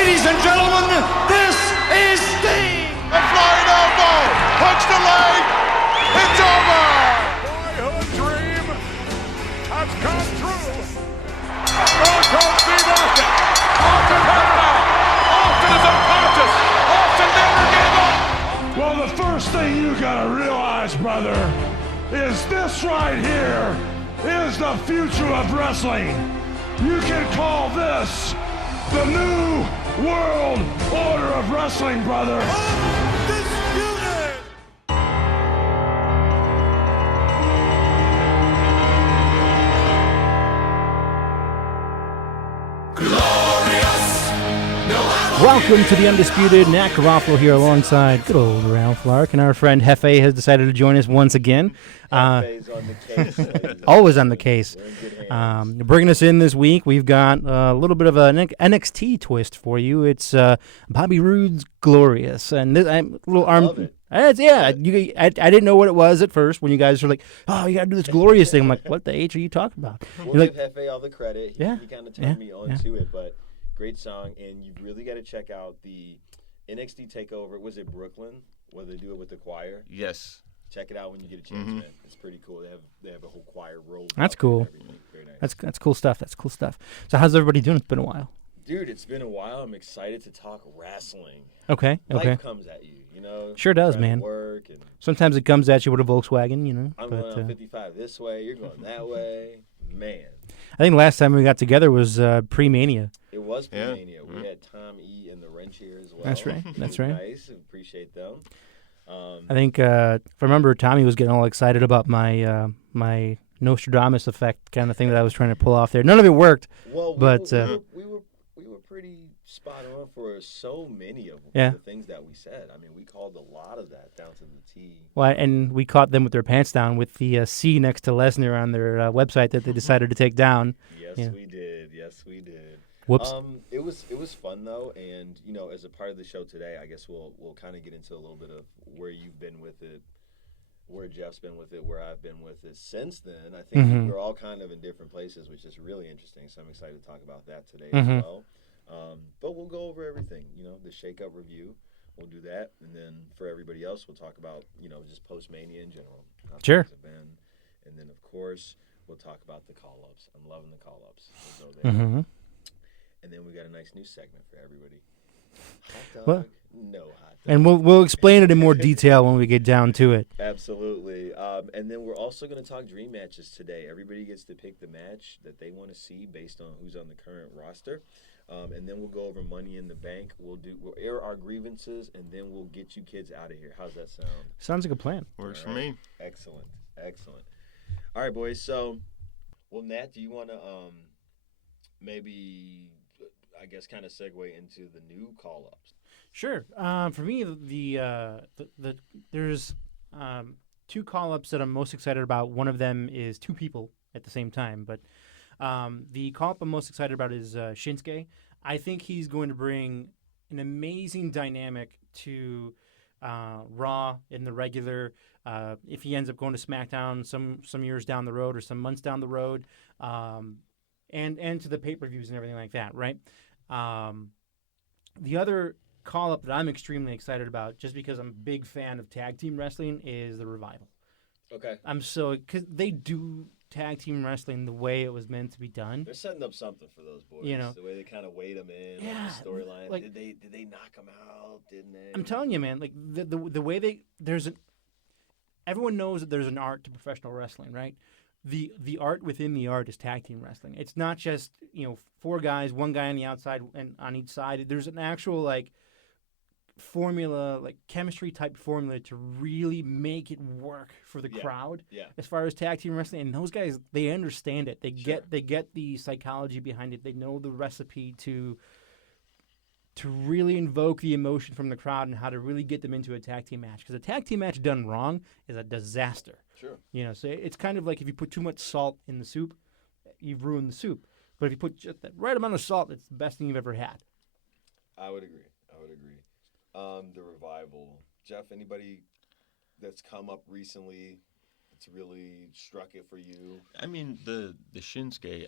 Ladies and gentlemen, this is Sting! A flying elbow! Hooks the leg! It's over! Boyhood dream has come true. Stone Cold Steve Austin. Austin has it out. Austin is unconscious. Austin never gave up. Well, the first thing you gotta realize, brother, is this right here is the future of wrestling. You can call this the new world order of wrestling, brother. Undisputed! Welcome to the Undisputed. Nat Garofalo here alongside good old Ralph Lark, and our friend Hefe has decided to join us once again. Hefe's on the case. Always on the case. We're in good hands. Bringing us in this week, we've got a little bit of an NXT twist for you. It's Bobby Roode's Glorious, and this I'm a little arm. Love it. I didn't know what it was at first when you guys were like, "Oh, you got to do this glorious thing." I'm like, "What the H are you talking about?" We'll You're give like, Hefe all the credit. He kind of turned me on to it, but great song, and you've really got to check out the NXT Takeover. Was it Brooklyn, where they do it with the choir? Yes. Check it out when you get a chance, man. It's pretty cool. They have a whole choir roll. That's cool. Very nice. That's cool stuff. That's cool stuff. So how's everybody doing? It's been a while. Dude, it's been a while. I'm excited to talk wrestling. Okay. Life comes at you, you know. Sure does, trying to man. Work and Sometimes it comes at you with a Volkswagen, you know. I'm but, going on 55 this way. You're going that way. Man. I think last time we got together was pre-Mania. It was Yeah. Mania. We had Tom E. and the Wrench here as well. That's right. It That's was right. Nice. Appreciate them. I think if I remember, Tommy was getting all excited about my my Nostradamus effect kind of thing that I was trying to pull off there. None of it worked. Well, But, we were pretty spot on for so many of Yeah. the things that we said. I mean, we called a lot of that down to the T. Well, and we caught them with their pants down with the C next to Lesnar on their website that they decided to take down. Yes, Yeah. we did. Yes, we did. Whoops. It was fun though, and you know, as a part of the show today, I guess we'll kind of get into a little bit of where you've been with it, where Jeff's been with it, where I've been with it since then. I think Mhm. we're all kind of in different places, which is really interesting. So I'm excited to talk about that today Mhm. as well. But we'll go over everything, you know, the shake-up review. We'll do that, and then for everybody else, we'll talk about, you know, just post-Mania in general. How Sure. things have been. And then, of course, we'll talk about the call-ups. I'm loving the call-ups. We'll go there. Mm-hmm. And then we got a nice new segment for everybody. Hot dog, Well- no hot dog. And we'll explain it in more detail when we get down to it. Absolutely. And then we're also going to talk dream matches today. Everybody gets to pick the match that they want to see based on who's on the current roster. And then we'll go over Money in the Bank. We'll air our grievances, and then we'll get you kids out of here. How's that sound? Sounds like a plan. Works All for right. me. Excellent. Excellent. All right, boys. So, well, Nat, do you want to maybe, I guess, kind of segue into the new call-ups? Sure. For me, there's two call-ups that I'm most excited about. One of them is two people at the same time, but the call-up I'm most excited about is Shinsuke. I think he's going to bring an amazing dynamic to Raw in the regular. If he ends up going to SmackDown some years down the road or some months down the road, and to the pay-per-views and everything like that, right? The other call-up that I'm extremely excited about, just because I'm a big fan of tag team wrestling, is the Revival. Okay. Because they do tag team wrestling the way it was meant to be done. They're setting up something for those boys. You know. The way they kind of weighed them in, Yeah, like the storyline. like- Did they knock them out? Didn't they? I'm telling you, man, like the way everyone knows that there's an art to professional wrestling, right? The art within the art is tag team wrestling. It's not just, four guys, one guy on the outside and on each side. There's an actual formula, chemistry type formula to really make it work for the crowd. Yeah. As far as tag team wrestling, and those guys, they understand it. They Sure. get the psychology behind it. They know the recipe to really invoke the emotion from the crowd and how to really get them into a tag team match. Because a tag team match done wrong is a disaster. Sure. So it's kind of like if you put too much salt in the soup, you've ruined the soup. But if you put just that right amount of salt, it's the best thing you've ever had. I would agree. The Revival. Jeff, anybody that's come up recently that's really struck it for you? I mean, the Shinsuke,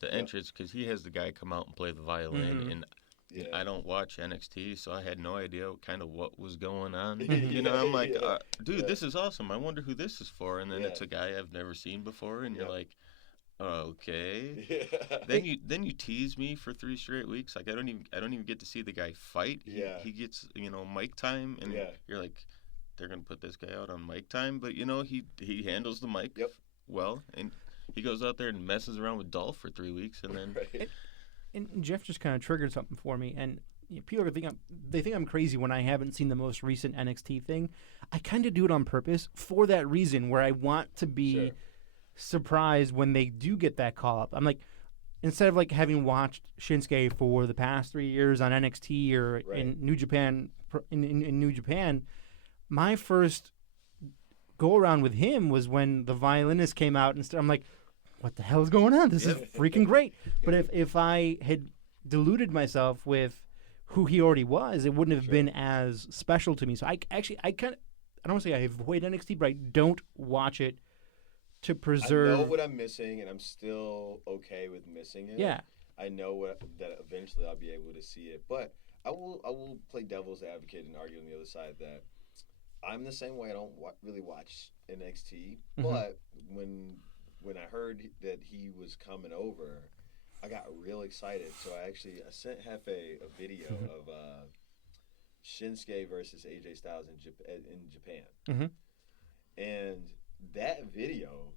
the entrance, because he has the guy come out and play the violin, Mhm. and Yeah. I don't watch NXT, so I had no idea what was going on. You know, I'm like, dude, this is awesome. I wonder who this is for. And then it's a guy I've never seen before, and you're like, okay. Yeah. Then you tease me for 3 straight weeks. Like I don't even get to see the guy fight. He gets mic time, and you're like, they're gonna put this guy out on mic time, but he handles the mic well, and he goes out there and messes around with Dolph for 3 weeks, and then. Right. And Jeff just kind of triggered something for me, and people think I'm crazy when I haven't seen the most recent NXT thing. I kind of do it on purpose for that reason, where I want to be surprised when they do get that call up. I'm like, instead of like having watched Shinsuke for the past 3 years on NXT or in New Japan, in New Japan, my first go around with him was when the violinist came out, and I'm like, what the hell is going on? This is freaking great. But if I had deluded myself with who he already was, it wouldn't have been as special to me. So I don't want to say I avoid NXT, but I don't watch it to preserve. I know what I'm missing, and I'm still okay with missing it. Yeah. I know that eventually I'll be able to see it, but I will play devil's advocate and argue on the other side that I'm the same way. I don't really watch NXT, but when I heard that he was coming over, I got real excited. So I sent Hefe a video of Shinsuke versus AJ Styles in Japan. And that video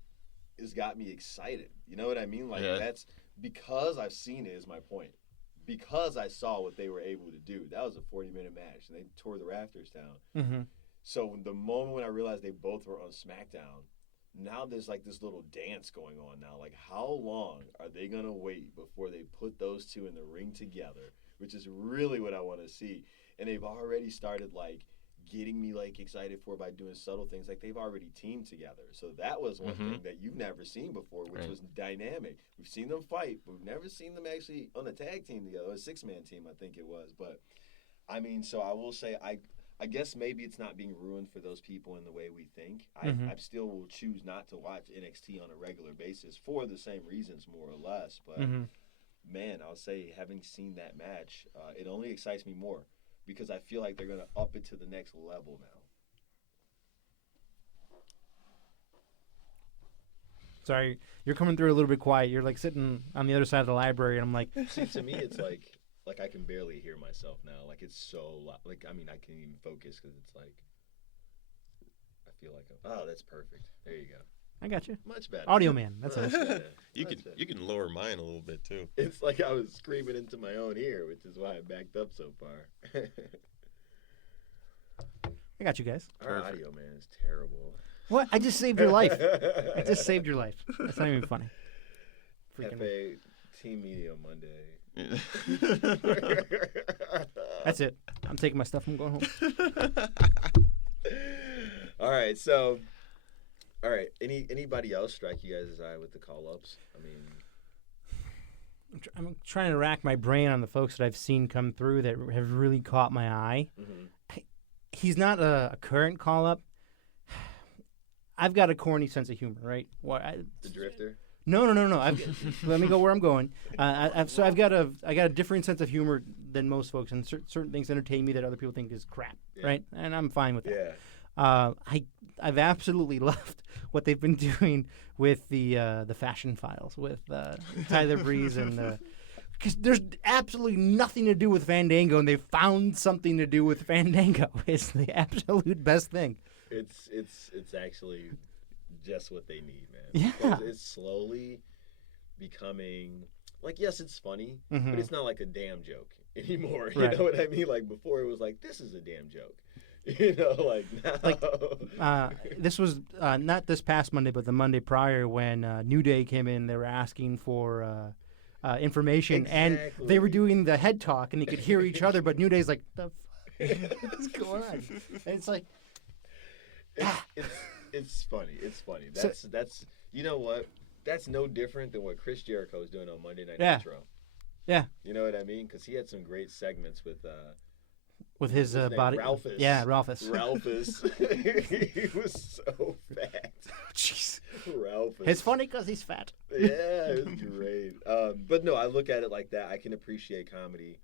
has got me excited. You know what I mean? Like that's because I've seen it is my point. Because I saw what they were able to do. That was a 40-minute match, and they tore the rafters down. So the moment when I realized they both were on SmackDown, now there's like this little dance going on now. Like, how long are they going to wait before they put those two in the ring together, which is really what I want to see. And they've already started, like, getting me, like, excited for by doing subtle things. Like, they've already teamed together. So that was one thing that you've never seen before, which was dynamic. We've seen them fight, but we've never seen them actually on a tag team together. A 6-man team, I think it was. But, I mean, so I will say I guess maybe it's not being ruined for those people in the way we think. I still will choose not to watch NXT on a regular basis for the same reasons, more or less. But, man, I'll say having seen that match, it only excites me more because I feel like they're going to up it to the next level now. Sorry, you're coming through a little bit quiet. You're like sitting on the other side of the library, and I'm like... See, to me, it's like I can barely hear myself now. Like, it's so loud. Like, I mean, I can't even focus because it's like, I feel like, oh, that's perfect. There you go. I got you. Much better. Audio man. That's it. You can lower mine a little bit too. It's like I was screaming into my own ear, which is why I backed up so far. I got you guys. Our audio man is terrible. What? I just saved your life. I just saved your life. That's not even funny. Cafe Team Media Monday. That's it. I'm taking my stuff. I'm going home. All right. So, anybody else strike you guys' eye with the call-ups? I mean, I'm trying to rack my brain on the folks that I've seen come through that have really caught my eye. He's not a current call-up. I've got a corny sense of humor, right? the Drifter. No. Let me go where I'm going. I've got a different sense of humor than most folks, and certain things entertain me that other people think is crap, right? And I'm fine with that. Yeah. I've absolutely loved what they've been doing with the Fashion Files with Tyler Breeze and because there's absolutely nothing to do with Fandango, and they've found something to do with Fandango. It's the absolute best thing. It's actually just what they need, man. Yeah. Because it's slowly becoming like, yes, it's funny, but it's not like a damn joke anymore. You know what I mean? Like before, it was like, this is a damn joke. You know, like now. This was not this past Monday, but the Monday prior when New Day came in. They were asking for information, and they were doing the head talk, and they could hear each other. But New Day's like, "The what's going on?" And it's like, it's funny. It's funny. That's you know what? That's no different than what Chris Jericho was doing on Monday Night Nitro. Yeah. You know what I mean? Because he had some great segments with his body. Ralphus. Yeah, Ralphus. He was so fat. Jeez. Ralphus. It's funny because he's fat. Yeah, it's great. But no, I look at it like that. I can appreciate comedy.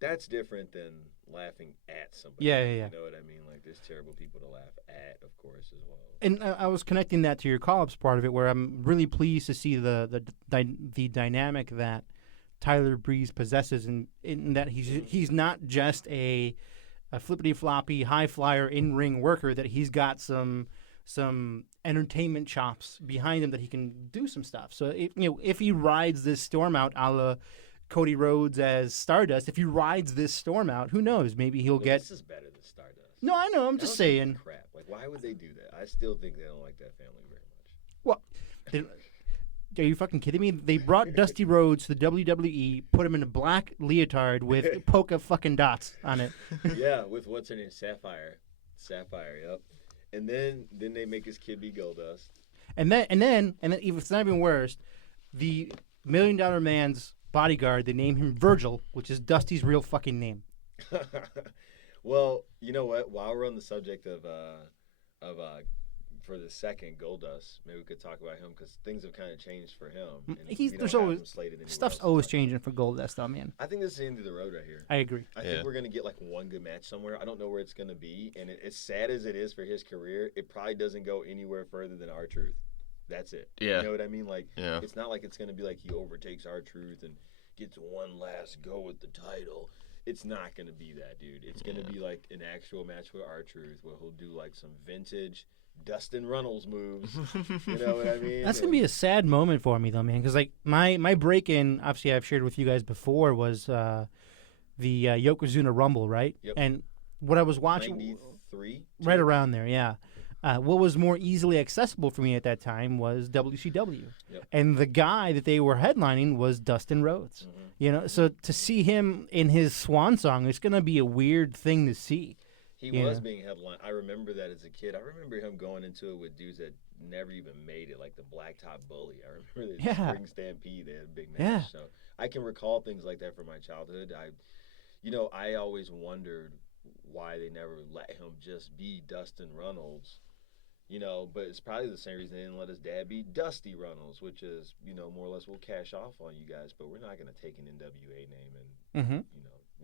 That's different than laughing at somebody. Yeah. You know what I mean? Like, there's terrible people to laugh at, of course, as well. And I was connecting that to your call-ups part of it, where I'm really pleased to see the dynamic that Tyler Breeze possesses, in that he's not just a flippity floppy high flyer in ring worker. That he's got some entertainment chops behind him that he can do some stuff. So if he rides this storm out, a la Cody Rhodes as Stardust, if he rides this storm out, who knows? Maybe he'll get. This is better than Stardust. No, I know. I'm just saying. Crap. Like, why would they do that? I still think they don't like that family very much. Well, are you fucking kidding me? They brought Dusty Rhodes to the WWE, put him in a black leotard with polka fucking dots on it. Yeah, with what's her name? Sapphire, yep. And then they make his kid be Goldust. And then even it's not even worse, the $1 Million Man's bodyguard, they name him Virgil, which is Dusty's real fucking name. Well, you know what? While we're on the subject of for the second Goldust, maybe we could talk about him because things have kind of changed for him. There's always stuff's always changing for Goldust, though, man. I think this is the end of the road right here. I agree. I think we're gonna get like one good match somewhere. I don't know where it's gonna be, and as sad as it is for his career, it probably doesn't go anywhere further than R-Truth. That's it. Yeah. You know what I mean? Like, it's not like it's gonna be like he overtakes R-Truth and gets one last go with the title. It's not gonna be that, dude. It's gonna be like an actual match with R-Truth where he'll do like some vintage Dustin Runnels moves. You know what I mean? That's going to be a sad moment for me, though, man, because like my break-in, obviously I've shared with you guys before, was the Yokozuna Rumble, right? Yep. And what I was watching... 93? Right around there, yeah. What was more easily accessible for me at that time was WCW. Yep. And the guy that they were headlining was Dustin Rhodes. Mm-hmm. You know, so to see him in his swan song, it's going to be a weird thing to see. He was being headlined. I remember that as a kid. I remember him going into it with dudes that never even made it, like the Blacktop Bully. I remember the Spring Stampede. They had a big match. Yeah. So I can recall things like that from my childhood. I always wondered why they never let him just be Dustin Runnels. You know, but it's probably the same reason they didn't let his dad be Dusty Runnels, which is, more or less we'll cash off on you guys, but we're not going to take an NWA name and,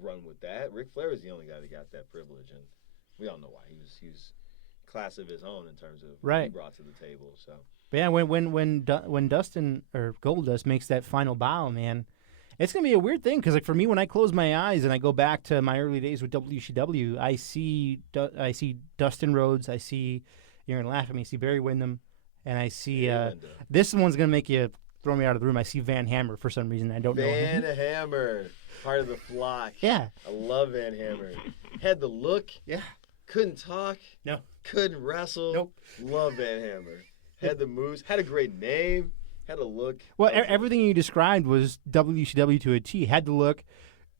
run with that. Ric Flair is the only guy that got that privilege, and we all know why. He was class of his own in terms of what he brought to the table. So, but yeah, when Dustin or Goldust makes that final bow, man, it's gonna be a weird thing because like for me, when I close my eyes and I go back to my early days with WCW, I see Dustin Rhodes, I see, you're gonna laugh at me, I see Barry Windham, and I see this one's gonna make you throw me out of the room. I see Van Hammer for some reason. I don't know him. Van Hammer, part of the flock. Yeah, I love Van Hammer. Had the look. Yeah. Couldn't talk. No. Couldn't wrestle. Nope. Love Van Hammer. Had the moves. Had a great name. Had a look. Well, everything you described was WCW to a T. Had the look.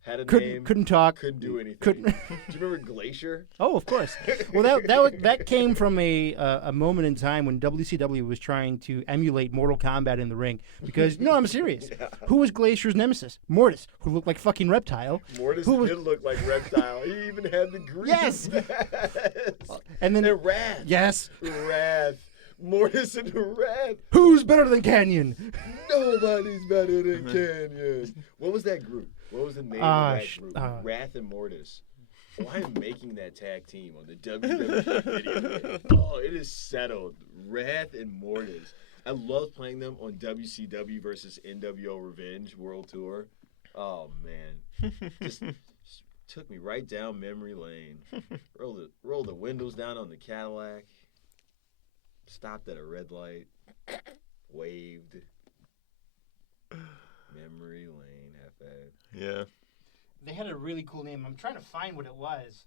Had a name. Couldn't talk. Couldn't do anything. Do you remember Glacier? Oh, of course. Well, that came from a moment in time when WCW was trying to emulate Mortal Kombat in the ring. Because, no, I'm serious. Yeah. Who was Glacier's nemesis? Mortis, who looked like fucking Reptile. Mortis did look like Reptile. He even had the green Yes. mask. And then Wrath. Yes. Wrath. Mortis and Wrath. Who's better than Canyon? Nobody's better than Canyon. What was that group? What was the name of that group? Wrath and Mortis. Why am I making that tag team on the WWE video? Oh, it is settled. Wrath and Mortis. I love playing them on WCW versus NWO Revenge World Tour. Oh, man. Just took me right down memory lane. Rolled the windows down on the Cadillac. Stopped at a red light. Waved. Memory lane, Hefe. Yeah. They had a really cool name. I'm trying to find what it was.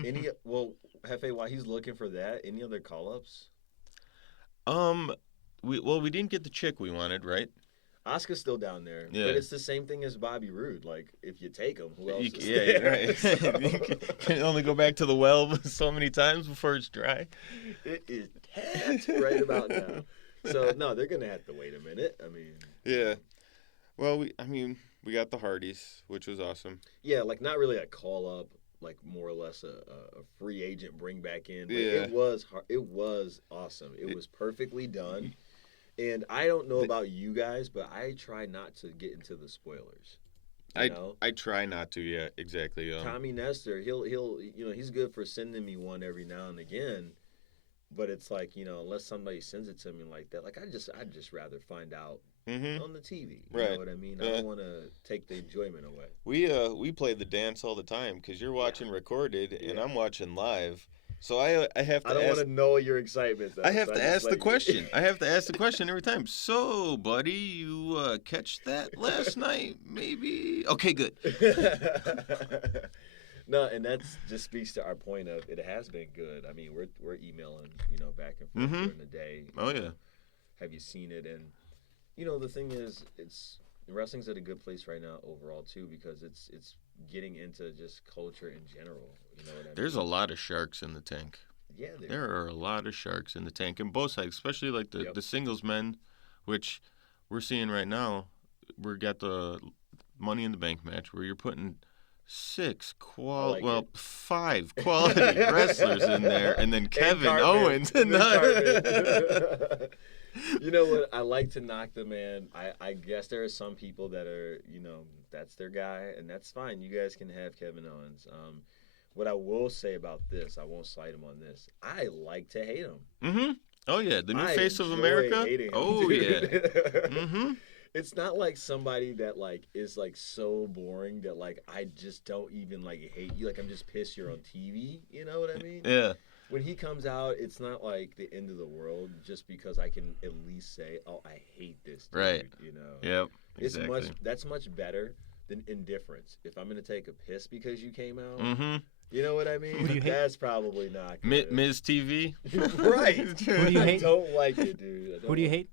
Hefe, while he's looking for that, any other call-ups? We didn't get the chick we wanted, right? Asuka's still down there, yeah. But it's the same thing as Bobby Roode. Like, if you take him, who else is there? Yeah, right. You can only go back to the well so many times before it's dry. It is tapped right about now. So, no, they're going to have to wait a minute. I mean... Yeah. Well, we got the Hardys, which was awesome. Yeah, like, not really a call-up, like, more or less a free agent bring back in. But yeah. It was awesome. It was perfectly done. And I don't know about you guys, but I try not to get into the spoilers. I try not to. Yeah, exactly. Tommy Nestor, he'll he's good for sending me one every now and again, but it's like unless somebody sends it to me like that, like I'd just rather find out on the TV. You know what I mean? I don't want to take the enjoyment away. We play the dance all the time because you're watching recorded and I'm watching live. So I have to. I don't want to know your excitement. Though, I have to ask the question. I have to ask the question every time. So, buddy, you catch that last night? Maybe. Okay, good. No, and that just speaks to our point of it has been good. I mean, we're emailing, back and forth during the day. Oh yeah. Have you seen it? And the thing is, wrestling's at a good place right now overall too, because it's getting into just culture in general. You know what I mean? There's a lot of sharks in the tank. Yeah, there are a lot of sharks in the tank, and both sides, especially like the singles men, which we're seeing right now. We got the Money in the Bank match where you're putting 5 quality wrestlers in there, and then Kevin Owens. You know what? I like to knock the man. I guess there are some people that are, that's their guy, and that's fine. You guys can have Kevin Owens. What I will say about this, I won't slight him on this. I like to hate him. Mm-hmm. Oh yeah, the new face of America. Oh yeah. Mm-hmm. It's not like somebody that is so boring that I just don't even hate you. I'm just pissed you're on TV. You know what I mean? Yeah. When he comes out, it's not like the end of the world just because I can at least say, "Oh, I hate this dude." Right. Yep. Exactly. That's much better than indifference. If I'm gonna take a piss because you came out, you know what I mean? That's probably not good. Ms. TV. Right. Who do you hate? I don't like it, dude. Who do you hate?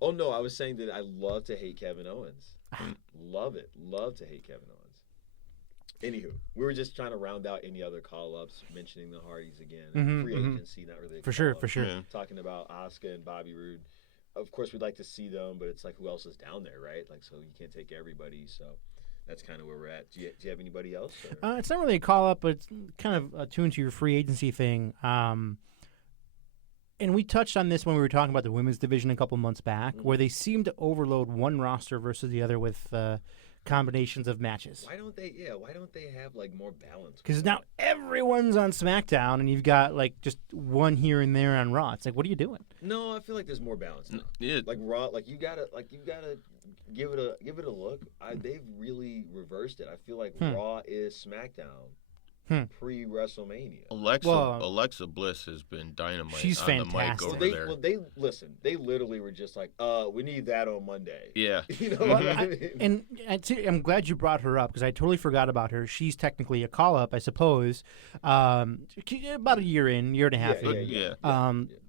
Oh no, I was saying that I love to hate Kevin Owens. Love it. Love to hate Kevin Owens. Anywho, we were just trying to round out any other call-ups, mentioning the Hardys again. Free agency, not really. For sure. Yeah. Talking about Asuka and Bobby Roode. Of course, we'd like to see them, but it's who else is down there, right? So you can't take everybody. So that's kind of where we're at. Do you have anybody else? It's not really a call-up, but it's kind of attuned to your free agency thing. And we touched on this when we were talking about the women's division a couple months back, where they seem to overload one roster versus the other with combinations of matches. Why don't they have more balance? Because now everyone's on SmackDown, and you've got just one here and there on Raw. It's what are you doing? No, I feel like there's more balance now. Yeah. Raw, you gotta give it a look. They've really reversed it. I feel like Raw is SmackDown. Pre-WrestleMania. Alexa Bliss has been dynamite. She's on fantastic. the mic over there. Well, they literally were just we need that on Monday. Yeah. You know what I mean? I'm glad you brought her up because I totally forgot about her. She's technically a call-up, I suppose. About a year and a half in. Yeah.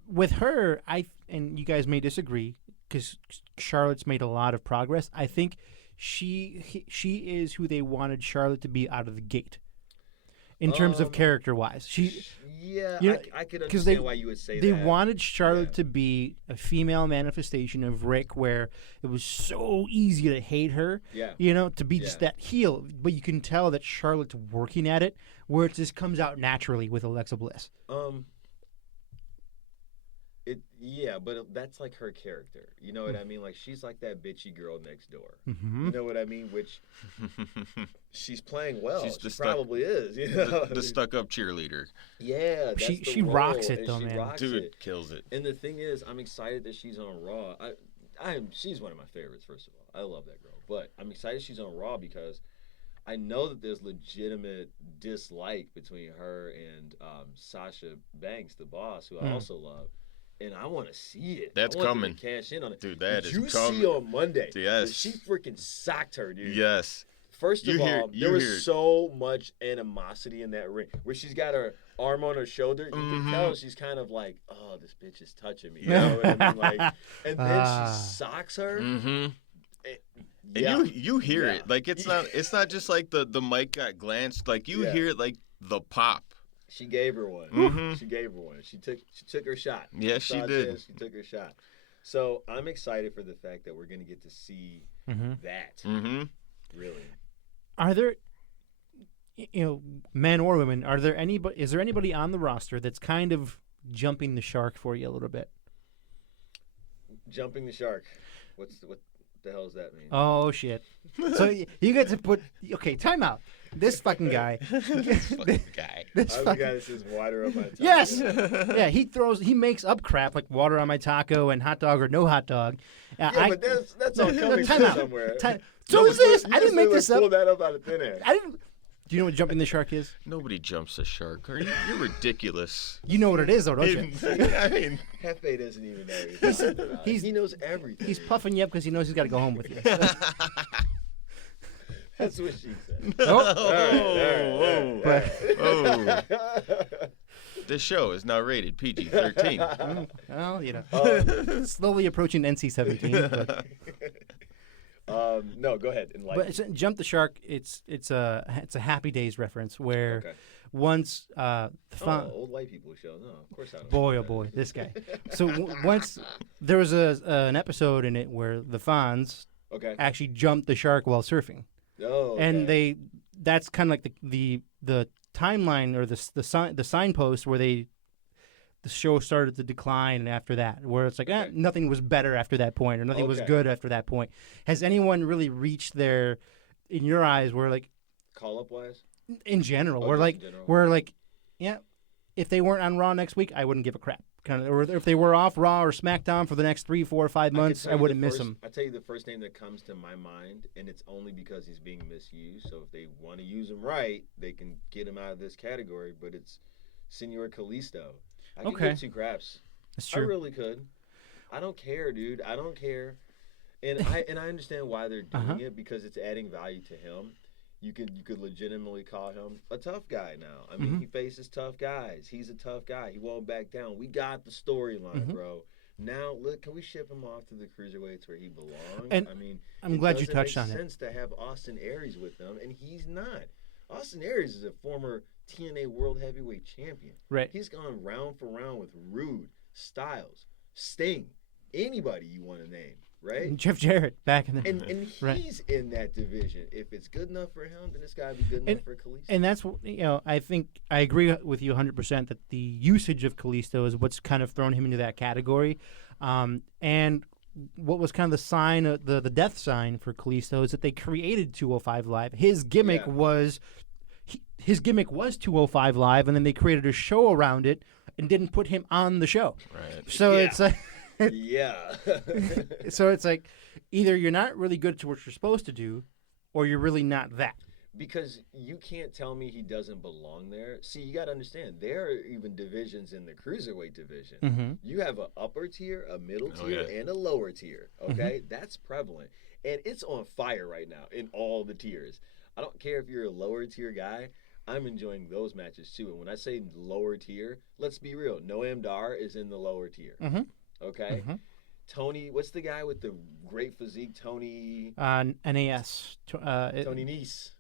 With her, and you guys may disagree because Charlotte's made a lot of progress. I think she is who they wanted Charlotte to be out of the gate. In terms of character-wise, I could understand why you would say that. They wanted Charlotte to be a female manifestation of Rick, where it was so easy to hate her. Yeah. To be just that heel. But you can tell that Charlotte's working at it, where it just comes out naturally with Alexa Bliss. But that's her character. You know what I mean? She's that bitchy girl next door. Mm-hmm. You know what I mean? Which she's playing well. She probably is. The stuck-up cheerleader. Yeah, that's she rocks it though, man. Dude kills it. And the thing is, I'm excited that she's on Raw. She's one of my favorites. First of all, I love that girl. But I'm excited she's on Raw because I know that there's legitimate dislike between her and Sasha Banks, the boss, who I also love. And I want to see it. That's coming. To cash in on it. Dude, that is coming. coming. You see on Monday. Yes. She freaking socked her, dude. Yes. First of all, there was so much animosity in that ring. Where she's got her arm on her shoulder. You can tell she's kind of oh, this bitch is touching me. You know what I mean? And then she socks her. Mm-hmm. And you hear it. It's not just the mic got glanced. You hear it the pop. She gave her one. She gave her one. She took her shot. Yeah, she did. She took her shot. So I'm excited for the fact that we're going to get to see that. Mm-hmm. Really. Are there, men or women? Is there anybody on the roster that's kind of jumping the shark for you a little bit? Jumping the shark. What The hell does that mean? Oh shit! So you get to put time out. This fucking guy. This I'm the guy that says water on my taco. Yes. Yeah, he makes up crap like water on my taco and hot dog or no hot dog. But that's all coming from somewhere. So is this? I didn't make this up. Pull that up out of thin air. I didn't. Do you know what jumping the shark is? Nobody jumps a shark. You're ridiculous. You know what it is, though, don't you? I mean, Hefe doesn't even know. He knows everything. He's puffing you up because he knows he's got to go home with you. That's what she said. Oh. This show is now rated PG-13. Well, you know, slowly approaching NC-17. No, go ahead. But Jump the Shark, it's a Happy Days reference where once old white people show. No, of course I don't. Boy, oh boy, this guy. So once there was an episode in it where the Fonz actually jumped the shark while surfing. Oh, okay. And that's kind of like the timeline or the signpost where the show started to decline, and after that, where it's like nothing was better after that point, or nothing was good after that point. Has anyone really reached their, in your eyes, where like call up wise? In general, if they weren't on Raw next week, I wouldn't give a crap. Or if they were off Raw or SmackDown for the next 3, 4, or 5 months, I wouldn't miss them. I tell you the first name that comes to my mind, and it's only because he's being misused. So if they want to use him right, they can get him out of this category. But it's Senor Kalisto. I could give 2 craps. That's true. I really could. I don't care, dude. I don't care. And I understand why they're doing it, because it's adding value to him. You could legitimately call him a tough guy now. I mean, he faces tough guys. He's a tough guy. He won't back down. We got the storyline, bro. Now, look, can we ship him off to the cruiserweights where he belongs? And I mean, I'm glad you touched on it. It doesn't make sense to have Austin Aries with them, and he's not. Austin Aries is a former TNA World Heavyweight Champion. Right. He's gone round for round with Rude, Styles, Sting, anybody you want to name. Right? Jeff Jarrett back in there. And he's in that division. If it's good enough for him, then it's got to be good enough for Kalisto. And that's, I think I agree with you 100% that the usage of Kalisto is what's kind of thrown him into that category. And what was kind of the sign, the death sign for Kalisto is that they created 205 Live. His gimmick was 205 Live, and then they created a show around it and didn't put him on the show. Right. So it's like... So it's like either you're not really good to what you're supposed to do, or you're really not that. Because you can't tell me he doesn't belong there. See, you got to understand, there are even divisions in the cruiserweight division. You have an upper tier, a middle tier, and a lower tier. Okay, that's prevalent, and it's on fire right now in all the tiers. I don't care if you're a lower tier guy. I'm enjoying those matches too. And when I say lower tier, let's be real. Noam Dar is in the lower tier. Okay. Tony, what's the guy with the great physique? Tony. NAS. Tony Nese.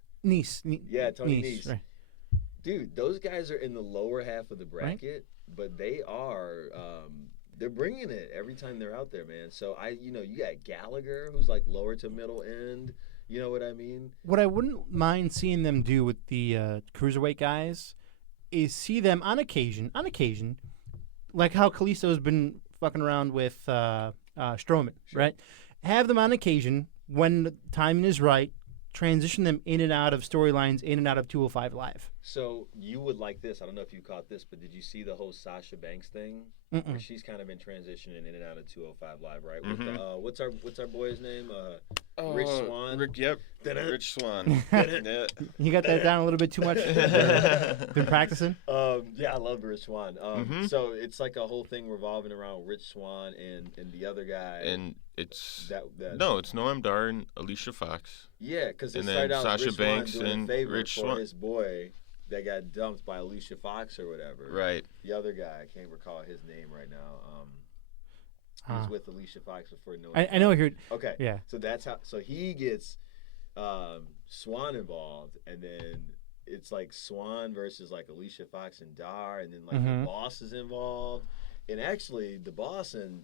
Yeah, Tony Nese. Right. Dude, those guys are in the lower half of the bracket, but they are. They're bringing it every time they're out there, man. So you got Gallagher, who's like lower to middle end. You know what I mean? What I wouldn't mind seeing them do with the cruiserweight guys is see them on occasion, like how Kalisto's been fucking around with Strowman, right? Have them on occasion when the timing is right, transition them in and out of storylines, in and out of 205 Live. So you would like this. I don't know if you caught this, but did you see the whole Sasha Banks thing? Where she's kind of been transitioning in and out of 205 Live, right? With what's our boy's name? Rich Swann. Rich Swann. You got that down a little bit too much? Been practicing? Yeah, I love Rich Swann. So it's like a whole thing revolving around Rich Swann and the other guy. And it's it's Noam Dar and Alicia Fox. Yeah, because it and started then out Sasha Rich Banks Swann doing and a favor Rich for Swann. his boy that got dumped by Alicia Fox or whatever. Right. The other guy, I can't recall his name right now. He was with Alicia Fox before Noam. I know you're. Okay. Yeah. So that's how. So he gets Swann involved, and then it's like Swann versus like Alicia Fox and Dar, and then like the Boss is involved. And actually, the Boss and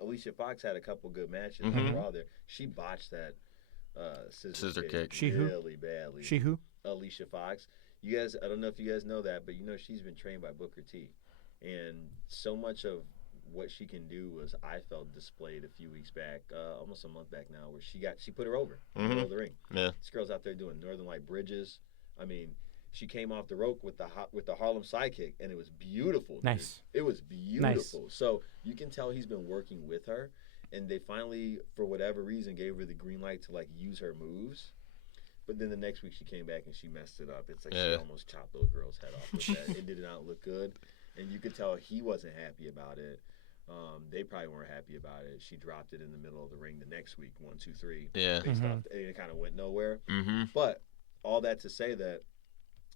Alicia Fox had a couple good matches on Raw there. She botched that scissor kick really badly. She who? Alicia Fox. You guys, I don't know if you guys know that, but she's been trained by Booker T. And so much of what she can do was, I felt, displayed a few weeks back, almost a month back now, where she put her over in the middle of the ring. Yeah. This girl's out there doing Northern Light bridges. I mean, she came off the rope with the Harlem sidekick, and it was beautiful. Dude. Nice. It was beautiful. Nice. So you can tell he's been working with her, and they finally, for whatever reason, gave her the green light to like use her moves. But then the next week she came back and she messed it up. It's like she almost chopped the girl's head off with that. It did not look good. And you could tell he wasn't happy about it. They probably weren't happy about it. She dropped it in the middle of the ring the next week, 1, 2, 3. Yeah. They stopped, and it kind of went nowhere. Mm-hmm. But all that to say that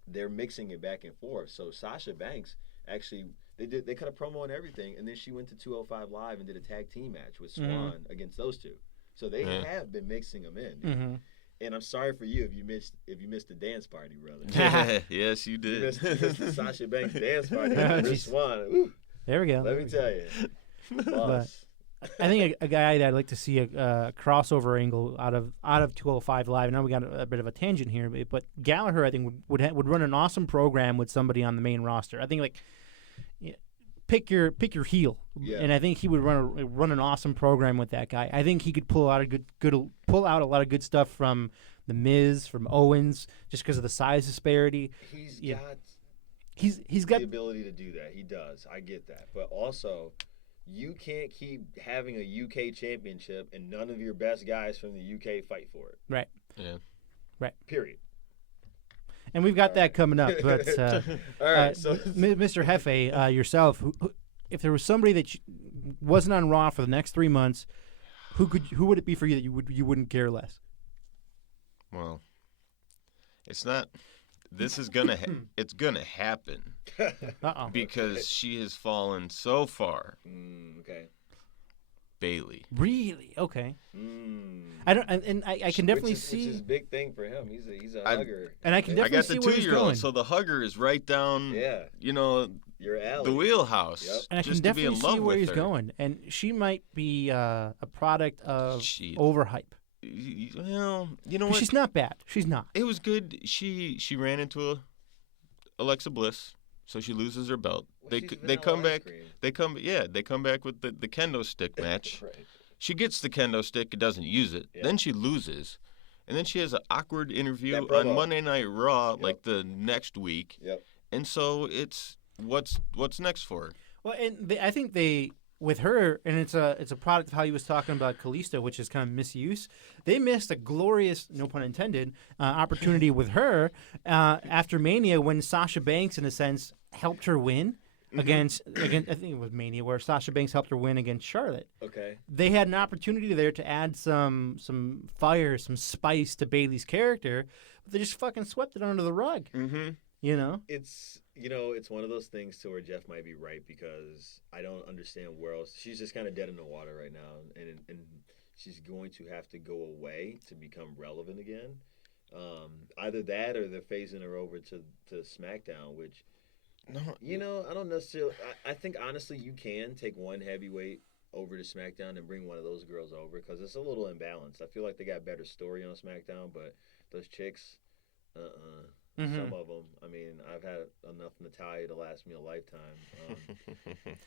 they're mixing it back and forth. So Sasha Banks actually, they cut a promo and everything, and then she went to 205 Live and did a tag team match with Swan against those two. So they have been mixing them in. Mm-hmm. And I'm sorry for you if you missed the dance party, brother. Yes, you did. You missed the Sasha Banks dance party with Swan. Ooh, there we go. let me tell you. Boss. I think a guy that I'd like to see a crossover angle out of 205 Live. I know we got a bit of a tangent here, but Gallagher, I think, would run an awesome program with somebody on the main roster. I think pick your heel, and I think he would run an awesome program with that guy. I think he could pull out a lot of good stuff from the Miz, from Owens, just because of the size disparity. He's got the ability to do that. He does. I get that, but also, you can't keep having a UK championship and none of your best guys from the UK fight for it. Right. Yeah. Right. Period. And we've got that coming up. But all right, so Mr. Hefe, yourself, if there was somebody that wasn't on Raw for the next 3 months, who would it be for you that you wouldn't care less? Well, it's not. This is gonna it's gonna happen. Because she has fallen so far. Okay. Bailey. Really? Okay. I don't, and I can definitely see. Which is a big thing for him. He's a hugger. And I can definitely see where he's going. I got the 2-year-old, so the hugger is right down. Yeah. Your alley. The wheelhouse. Yep. And I can definitely see where he's going. And she might be a product of overhype. Well, you know what? She's not bad. She's not. It was good. She ran into Alexa Bliss, so she loses her belt. Well, they come back. They come back with the kendo stick match. Right. She gets the kendo stick, it doesn't use it. Yeah. Then she loses, and then she has an awkward interview on Monday Night Raw, like the next week. Yep. And so it's what's next for her? Well, and I think with her, and it's a product of how he was talking about Kalisto, which is kind of misuse. They missed a glorious, no pun intended, opportunity with her after Mania when Sasha Banks, in a sense, helped her win against I think it was Mania where Sasha Banks helped her win against Charlotte. Okay. They had an opportunity there to add some fire, some spice to Bayley's character, but they just fucking swept it under the rug. Mm-hmm. It's one of those things to where Jeff might be right, because I don't understand where else. She's just kind of dead in the water right now, and she's going to have to go away to become relevant again. Either that or they're phasing her over to SmackDown, which, I don't necessarily. I think honestly you can take one heavyweight over to SmackDown and bring one of those girls over, because it's a little imbalanced. I feel like they got better story on SmackDown, but those chicks, some of them. I mean, I've had enough Natalya to last me a lifetime.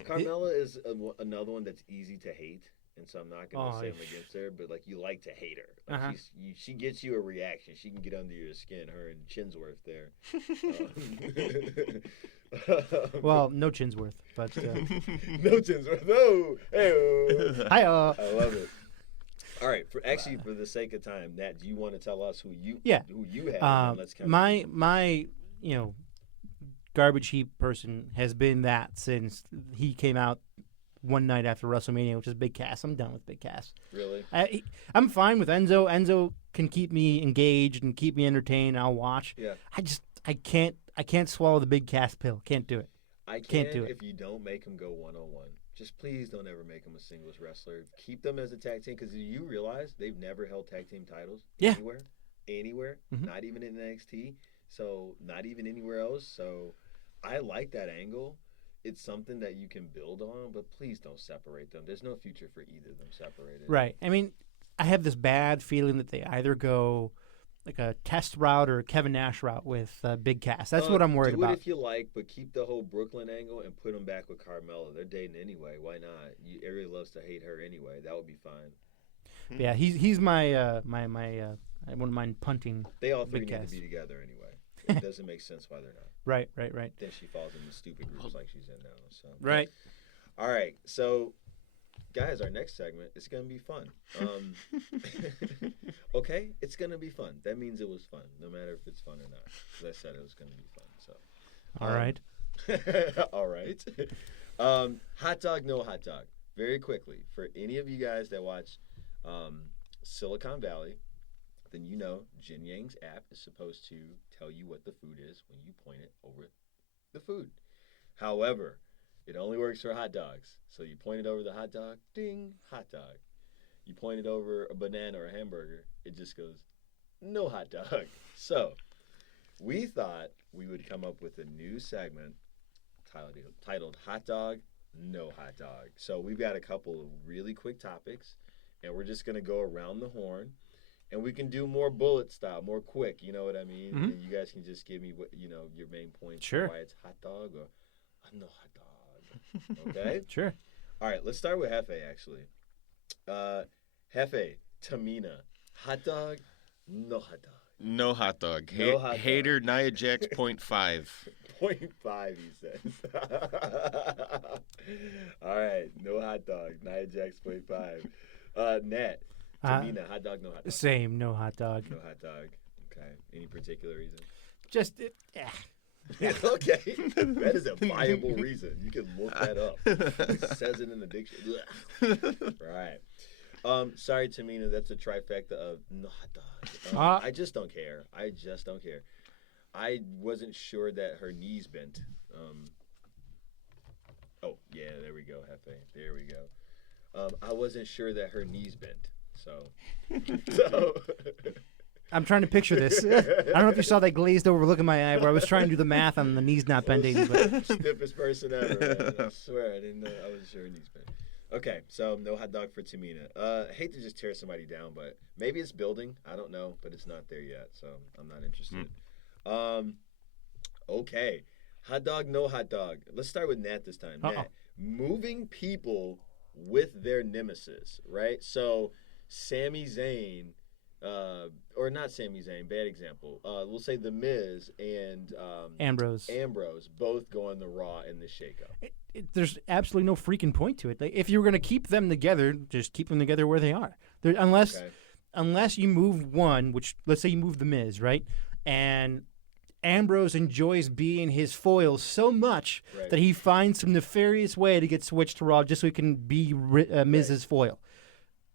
Carmella is another one that's easy to hate, and so I'm not going to say I'm against her, but like, you like to hate her. Like she gets you a reaction. She can get under your skin. Her and Chinsworth there. Well, no Chinsworth, but no Chinsworth. No, hey, I love it. All right, for the sake of time, Nat, do you want to tell us who you have? Let's my garbage heap person has been that since he came out one night after WrestleMania, which is Big Cass. I'm done with Big Cass. Really? I'm fine with Enzo. Enzo can keep me engaged and keep me entertained. I'll watch. Yeah. I can't swallow the Big Cass pill. Can't do it. I can't do it. If you don't make him go 1-on-1. Just please don't ever make them a singles wrestler. Keep them as a tag team, because you realize they've never held tag team titles anywhere, not even in NXT, so not even anywhere else. So I like that angle. It's something that you can build on, but please don't separate them. There's no future for either of them separated. Right. I mean, I have this bad feeling that they either go test route or Kevin Nash route with Big Cass. That's what I'm worried about. Do it if you like, but keep the whole Brooklyn angle and put them back with Carmella. They're dating anyway. Why not? Everybody loves to hate her anyway. That would be fine. But yeah, he's my I wouldn't mind punting. They all three Big need Cass. to be together anyway. It doesn't make sense why they're not. Right. Then she falls into stupid groups like she's in now. So Right. All right, so guys, our next segment is going to be fun. Okay, it's going to be fun. That means it was fun, no matter if it's fun or not. As I said, it was going to be fun. So, All right. all right. Hot dog, no hot dog. Very quickly, for any of you guys that watch Silicon Valley, then you know Jin Yang's app is supposed to tell you what the food is when you point it over the food. However, it only works for hot dogs. So you point it over the hot dog, ding, hot dog. You point it over a banana or a hamburger, it just goes, no hot dog. So we thought we would come up with a new segment titled Hot Dog, No Hot Dog. So we've got a couple of really quick topics, and we're just going to go around the horn. And we can do more bullet style, more quick, you know what I mean? Mm-hmm. And you guys can just give me what your main points. Sure. Why it's hot dog or no hot dog. Okay? Sure. All right, let's start with Hefe, actually. Hefe, Tamina, hot dog, no hot dog. No hot dog. No hot dog. Hater, Nia Jax, 0.5. 0.5, he says. All right, no hot dog. Nia Jax, 0.5. Nat, Tamina, hot dog, no hot dog. Same, no hot dog. No hot dog. Okay. Any particular reason? Just Okay. That is a viable reason. You can look that up. It says it in the dictionary. Right. Sorry, Tamina. That's a trifecta of no hot dog. I just don't care. I wasn't sure that her knees bent. Oh, yeah. There we go, Hefe. There we go. I wasn't sure that her knees bent. So. I'm trying to picture this. I don't know if you saw that glazed over look in my eye where I was trying to do the math on the knees not bending. But. Stiffest person ever, man. I swear, I didn't know. I wasn't sure her knees bent. Okay, so no hot dog for Tamina. I hate to just tear somebody down, but maybe it's building. I don't know, but it's not there yet, so I'm not interested. Okay, hot dog, no hot dog. Let's start with Nat this time. Nat, moving people with their nemesis, right? So Sami Zayn, or not Sami Zayn, bad example. We'll say The Miz and Ambrose both go on the Raw in the shakeup. There's absolutely no freaking point to it. Like, if you were going to keep them together, just keep them together where they are. Unless you move one, which let's say you move The Miz, right? And Ambrose enjoys being his foil so much that he finds some nefarious way to get switched to Raw just so he can be Miz's foil.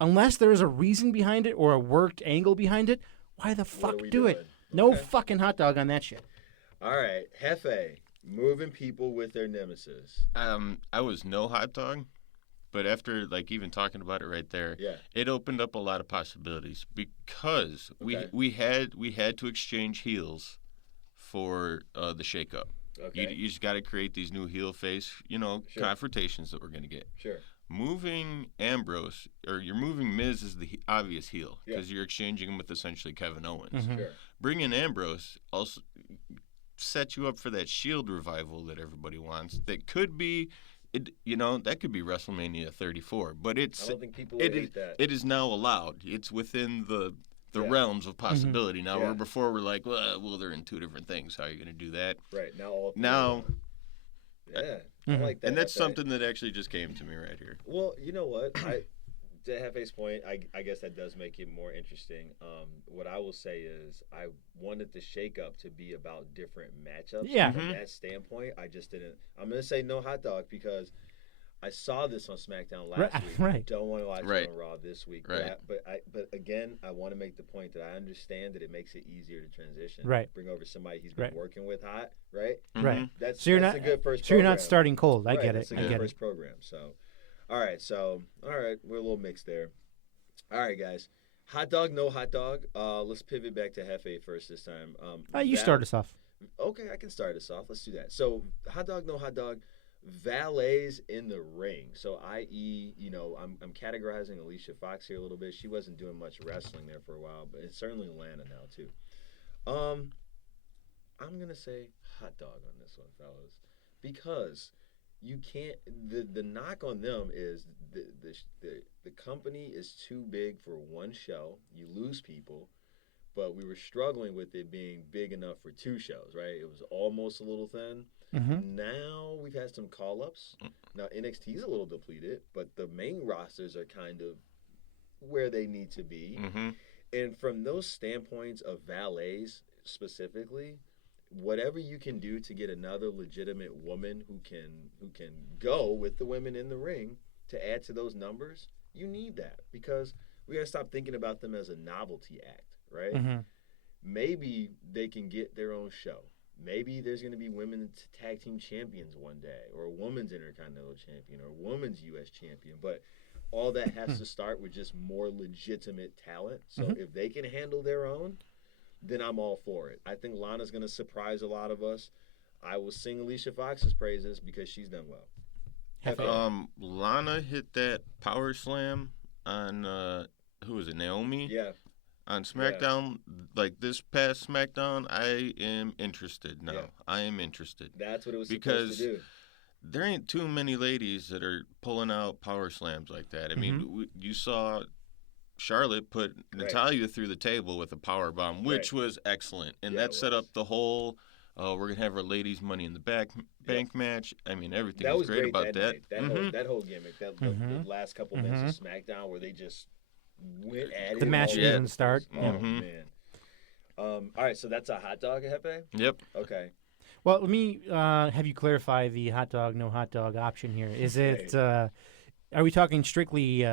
Unless there is a reason behind it or a worked angle behind it, why the fuck do it? No fucking hot dog on that shit. All right, Hefe, moving people with their nemesis. I was no hot dog, but after even talking about it right there, it opened up a lot of possibilities because we had to exchange heels for the shakeup. Okay. You just got to create these new heel face, confrontations that we're going to get. Sure. Moving Ambrose, or you're moving Miz is the obvious heel because you're exchanging him with essentially Kevin Owens. Mm-hmm. Sure. Bringing Ambrose also sets you up for that Shield revival that everybody wants. That could be, that could be WrestleMania 34. But I don't think people would hate that. It is now allowed. It's within the realms of possibility now. Where before we're like, well, they're in two different things. How are you going to do that? Right now. Yeah. I like that. And that's something that actually just came to me right here. Well, you know what? To Hefe's point, I guess that does make it more interesting. What I will say is I wanted the shakeup to be about different matchups. Yeah. From that standpoint, I just didn't. I'm going to say no hot dog because I saw this on SmackDown last week. Right. Don't want to watch it on Raw this week. Right. But again, I want to make the point that I understand that it makes it easier to transition. Right. Bring over somebody he's been working with hot. Right. Right. That's a good first. So you're not starting cold. I get it. That's a good first program. So, all right. We're a little mixed there. All right, guys. Hot dog, no hot dog. Let's pivot back to Hefe first this time. You start us off. Okay, I can start us off. Let's do that. So, hot dog, no hot dog. valets in the ring. So, i.e., I'm categorizing Alicia Fox here a little bit. She wasn't doing much wrestling there for a while, but it's certainly Lana now too. I'm gonna say hot dog on this one, fellas, because you can't. The knock on them is the company is too big for one show. You lose people. But we were struggling with it being big enough for 2 shows, right? It was almost a little thin. Mm-hmm. Now we've had some call-ups. Now NXT is a little depleted, but the main rosters are kind of where they need to be. Mm-hmm. And from those standpoints of valets specifically, whatever you can do to get another legitimate woman who can go with the women in the ring to add to those numbers, you need that, because we got to stop thinking about them as a novelty act. Right? Mm-hmm. Maybe they can get their own show. Maybe there's going to be women's tag team champions one day, or a women's intercontinental champion, or a women's U.S. champion. But all that has to start with just more legitimate talent. So if they can handle their own, then I'm all for it. I think Lana's going to surprise a lot of us. I will sing Alicia Fox's praises because she's done well. Lana hit that power slam on who was it, Naomi? Yeah. On SmackDown, like this past SmackDown, I am interested now. Yeah. I am interested. That's what it was supposed to do. There ain't too many ladies that are pulling out power slams like that. I mean, you saw Charlotte put Natalya through the table with a power bomb, which was excellent. And that set up the whole, we're going to have our ladies Money in the Bank match. I mean, everything was great about that. That whole gimmick, the last couple minutes of SmackDown where they just went at it. The match didn't start. Oh, man. All right, so that's a hot dog, Hefe? Yep. Okay. Well, let me have you clarify the hot dog, no hot dog option here. Is it, are we talking strictly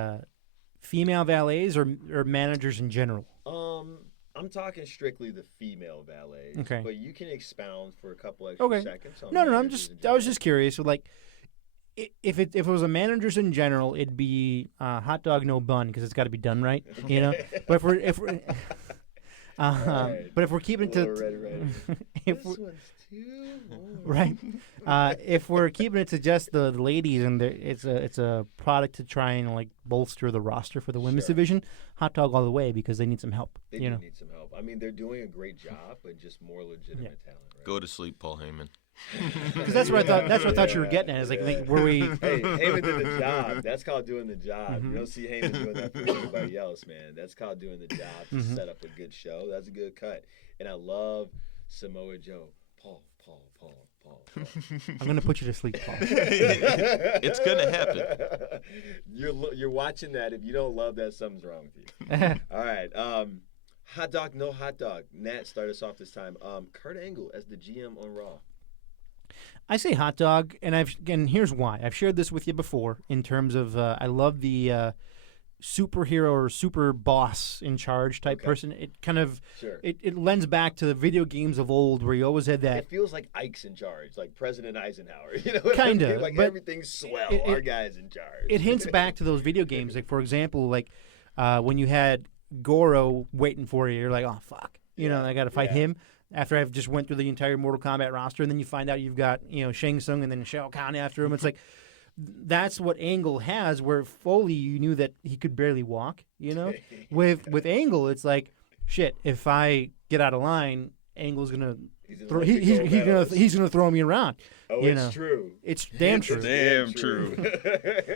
female valets or managers in general? I'm talking strictly the female valets. Okay. But you can expound for a couple extra seconds. No, I was just curious. Like, if it was a managers in general, it'd be hot dog no bun because it's got to be done right, you know. But if we're but if we're keeping it to this one's too right, if we're keeping it to just the ladies and it's a product to try and like bolster the roster for the women's division, hot dog all the way because they need some help. They do need some help. I mean, they're doing a great job, but just more legitimate talent. Right? Go to sleep, Paul Heyman. Because that's what I thought. That's what I thought you were getting at. Is like, were we? Hey, Heyman did the job. That's called doing the job. You don't see Heyman doing that for anybody else, man. That's called doing the job to set up a good show. That's a good cut. And I love Samoa Joe. Paul. I'm gonna put you to sleep, Paul. It's gonna happen. You're watching that. If you don't love that, something's wrong with you. All right. Hot dog, no hot dog. Nat, start us off this time. Kurt Angle as the GM on Raw. I say hot dog, and here's why. I've shared this with you before in terms of I love the superhero or super boss in charge type person. It kind of it lends back to the video games of old where you always had that. It feels like Ike's in charge, like President Eisenhower. You know what kind I mean? of like everything's swell. Our guy's in charge. It hints back to those video games. Like for example, like when you had Goro waiting for you, you're like, oh fuck, you know, I got to fight him. After I've just went through the entire Mortal Kombat roster, and then you find out you've got, Shang Tsung and then Shao Kahn after him. It's like, that's what Angle has, where Foley, you knew that he could barely walk, With Angle, it's like, shit, if I get out of line, Angle's going to he's gonna throw me around. Oh, it's true. It's damn true. Damn true.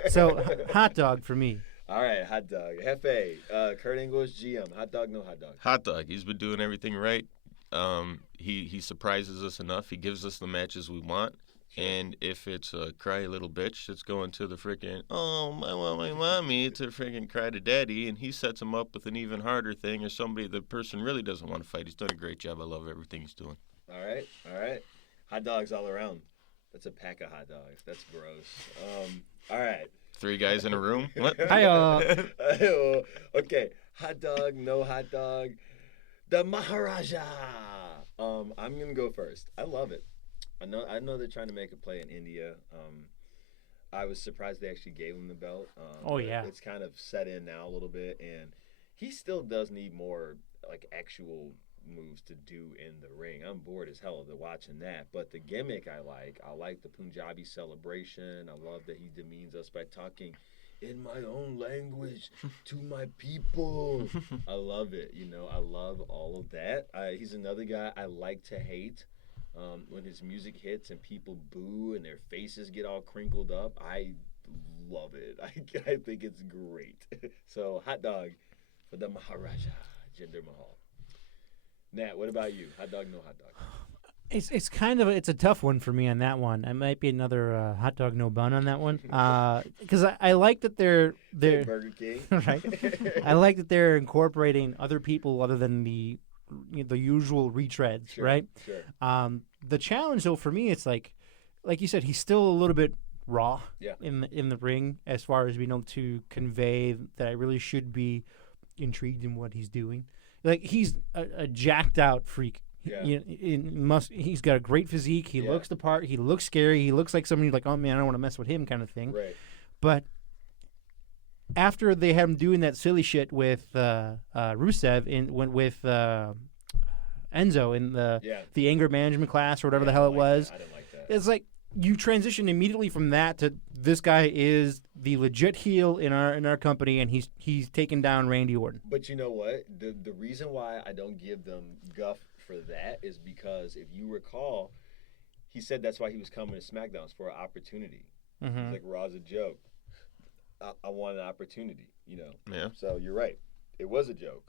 So, hot dog for me. All right, hot dog. Hefe, Kurt Angle is GM. Hot dog, no hot dog. Hot dog. He's been doing everything right. He surprises us enough. He gives us the matches we want. And if it's a cry little bitch that's going to the freaking, I want my mommy to freaking cry to daddy, and he sets him up with an even harder thing, or somebody the person really doesn't want to fight. He's done a great job. I love everything he's doing. All right. Hot dogs all around. That's a pack of hot dogs. That's gross. All right. 3 guys in a room? What? Okay. Hot dog, no hot dog. The Maharaja. I'm gonna go first. I love it. I know they're trying to make a play in India. I was surprised they actually gave him the belt. It's kind of set in now a little bit, and he still does need more like actual moves to do in the ring. I'm bored as hell of watching that. But the gimmick I like the Punjabi celebration. I love that he demeans us by talking in my own language to my people. I love it. I love all of that. He's another guy I like to hate. When his music hits and people boo and their faces get all crinkled up, I love it. I think it's great. So, hot dog for the Maharaja, Jinder Mahal. Nat, what about you? Hot dog, no hot dog? It's kind of it's a tough one for me on that one. I might be another hot dog no bun on that one because I like that they're Burger King, right. I like that they're incorporating other people other than the usual retreads, sure, right? Sure. The challenge though for me, it's like you said, he's still a little bit raw yeah. in the ring as far as being able to convey that I really should be intrigued in what he's doing. Like he's a jacked out freak. Yeah. He's got a great physique. He looks the part. He looks scary. He looks like somebody like, oh man, I don't want to mess with him kind of thing. Right. But after they had him doing that silly shit with Rusev with Enzo in the anger management class or whatever the hell it was, I didn't like that. it's like you transition immediately from that to this guy is the legit heel in our company, and he's taken down Randy Orton. But you know what? The reason why I don't give them guff for that is because if you recall, he said that's why he was coming to SmackDown for an opportunity. Mm-hmm. It's like Raw's a joke. I want an opportunity, Yeah. So you're right. It was a joke,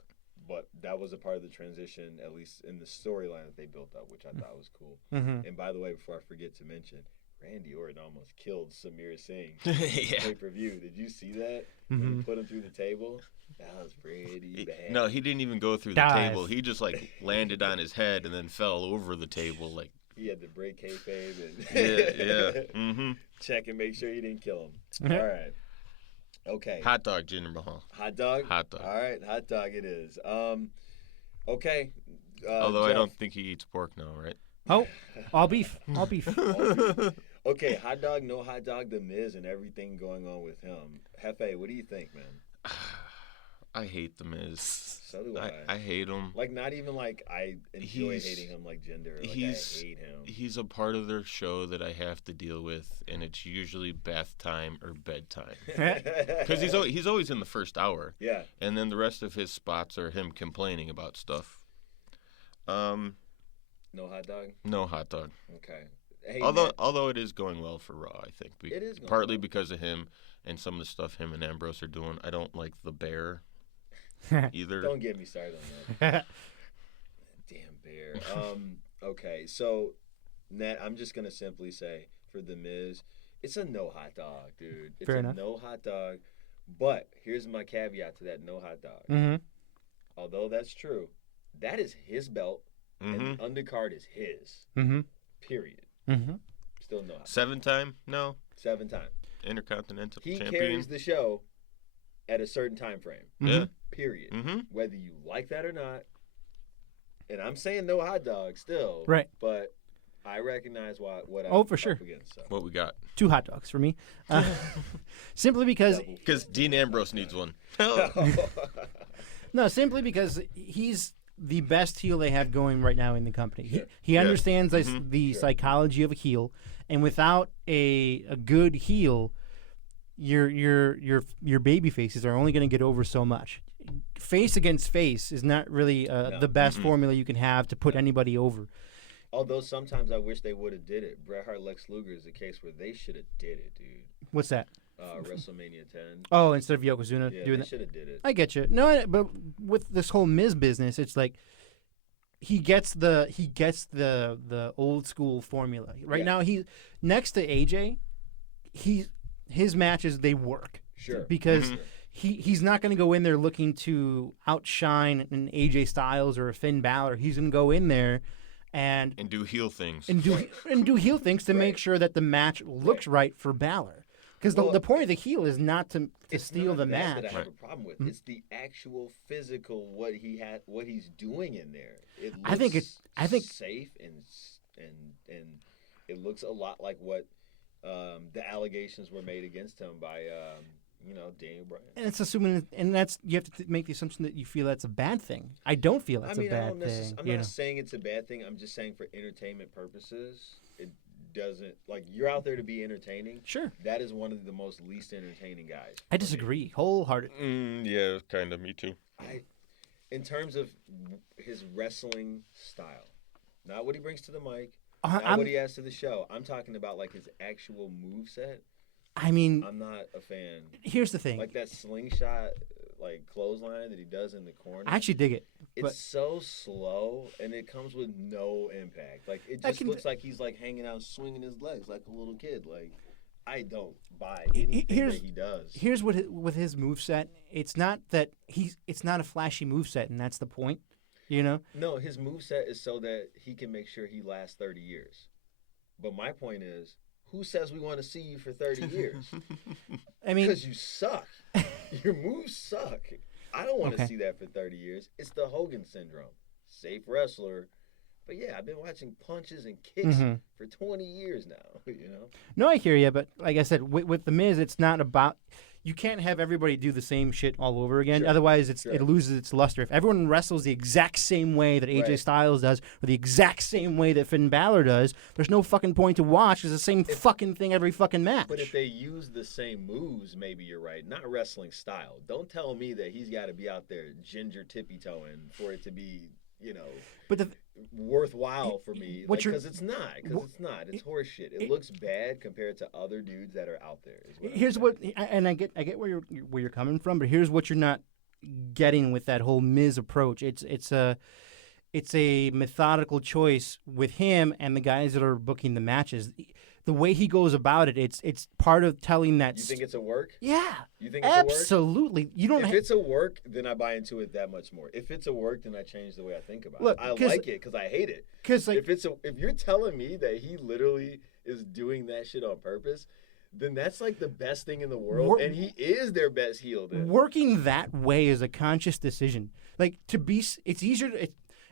but that was a part of the transition, at least in the storyline that they built up, which I thought was cool. Mm-hmm. And by the way, before I forget to mention, Randy Orton almost killed Samir Singh Yeah. pay-per-view. Did you see that? Mm-hmm. When he put him through the table? That was pretty bad. No, he didn't even go through the table. He just landed on his head and then fell over the table like. He had to break kayfabe and Yeah. Mm-hmm. check and make sure he didn't kill him. All right. Okay. Hot dog, Jinder Mahal. Hot dog? Hot dog. All right, hot dog it is. Okay. Although Jeff. I don't think he eats pork now, right? Oh, all beef. All beef. Okay, hot dog, no hot dog, The Miz and everything going on with him. Hefe, what do you think, man? I hate The Miz. So do I. I hate him. Like, not even like I enjoy hating him like Jinder. Like, I hate him. He's a part of their show that I have to deal with, and it's usually bath time or bedtime. Because he's always in the first hour. Yeah. And then the rest of his spots are him complaining about stuff. No hot dog? No hot dog. Okay. Hey, although it is going well for Raw, I think. It is going partly well. because of him and some of the stuff him and Ambrose are doing. I don't like the bear either. Don't get me started on that. Damn bear. Okay, so Nat, I'm just gonna simply say for The Miz, it's a no hot dog, dude. It's Fair a enough. no hot dog. But here's my caveat to that no hot dog. Mm-hmm. Although that's true, that is his belt, Mm-hmm. and the undercard is his. Mm-hmm. Period. Mm-hmm. Still no hot dog. 7-time? No. 7 times. Intercontinental He champion. carries the show at a certain time frame. Yeah. Period. Mm-hmm. Whether you like that or not. And I'm saying no hot dog still. Right. But I recognize what I'm for sure. up against. So. What we got? 2 hot dogs for me. Simply because Because Dean Ambrose needs one. No, simply because he's the best heel they have going right now in the company. Sure. He understands the psychology of a heel, and without a good heel, your baby faces are only going to get over so much. Face against face is not really the best formula you can have to put anybody over. Although sometimes I wish they would have did it. Bret Hart, Lex Luger is a case where they should have did it, dude. What's that? WrestleMania 10. Oh, instead of Yokozuna Yeah, doing they that. should have did it. I get you. No, but with this whole Miz business, it's like he gets the old school formula. Right now, he next to AJ, his matches they work. Sure. Because he's not going to go in there looking to outshine an AJ Styles or a Finn Balor. He's going to go in there and do heel things. and do heel things to make sure that the match looks right for Balor. Because the point of the heel is not to steal the match. That I have a problem with. It's the actual physical what he's doing in there. It looks I think safe and it looks a lot like what the allegations were made against him by Daniel Bryan. And it's assuming, and that's you have to make the assumption that you feel that's a bad thing. I don't feel that's a bad thing. I'm not saying it's a bad thing. I'm just saying for entertainment purposes, it doesn't you're out there to be entertaining. Sure. That is one of the most least entertaining guys. I disagree wholeheartedly. Yeah, kind of. Me too. In terms of his wrestling style, not what he brings to the mic, not what he adds to the show. I'm talking about like his actual moveset. I mean, I'm not a fan. Here's the thing. Like that slingshot, like clothesline that he does in the corner. I actually dig it. It's so slow, and it comes with no impact. Like it just looks like he's like hanging out, swinging his legs like a little kid. Like I don't buy anything that he does. Here's what with his moveset. It's not that it's not a flashy moveset, and that's the point. No, his moveset is so that he can make sure he lasts 30 years. But my point is, who says we want to see you for 30 years? I mean, because you suck. Your moves suck. I don't want to see that for 30 years. It's the Hogan syndrome. Safe wrestler. But yeah, I've been watching punches and kicks for 20 years now, No, I hear you, but like I said, with The Miz, it's not about... You can't have everybody do the same shit all over again. Sure. Otherwise, it loses its luster. If everyone wrestles the exact same way that AJ Styles does, or the exact same way that Finn Balor does, there's no fucking point to watch. It's the same fucking thing every fucking match. But if they use the same moves, maybe you're right. Not wrestling style. Don't tell me that he's got to be out there ginger tippy-toeing for it to be, but worthwhile for me. Because it's not. It's horse shit. It looks bad compared to other dudes that are out there. I get where you're coming from, but here's what you're not getting with that whole Miz approach. It's a methodical choice with him and the guys that are booking the matches. The way he goes about it, it's part of telling that. You think it's a work? Yeah. You think it's a work? Absolutely. If it's a work, then I buy into it that much more. If it's a work, then I change the way I think about it. I like it because I hate it. Because if you're telling me that he literally is doing that shit on purpose, then that's like the best thing in the world, and he is their best heel. Then. Working that way is a conscious decision. Like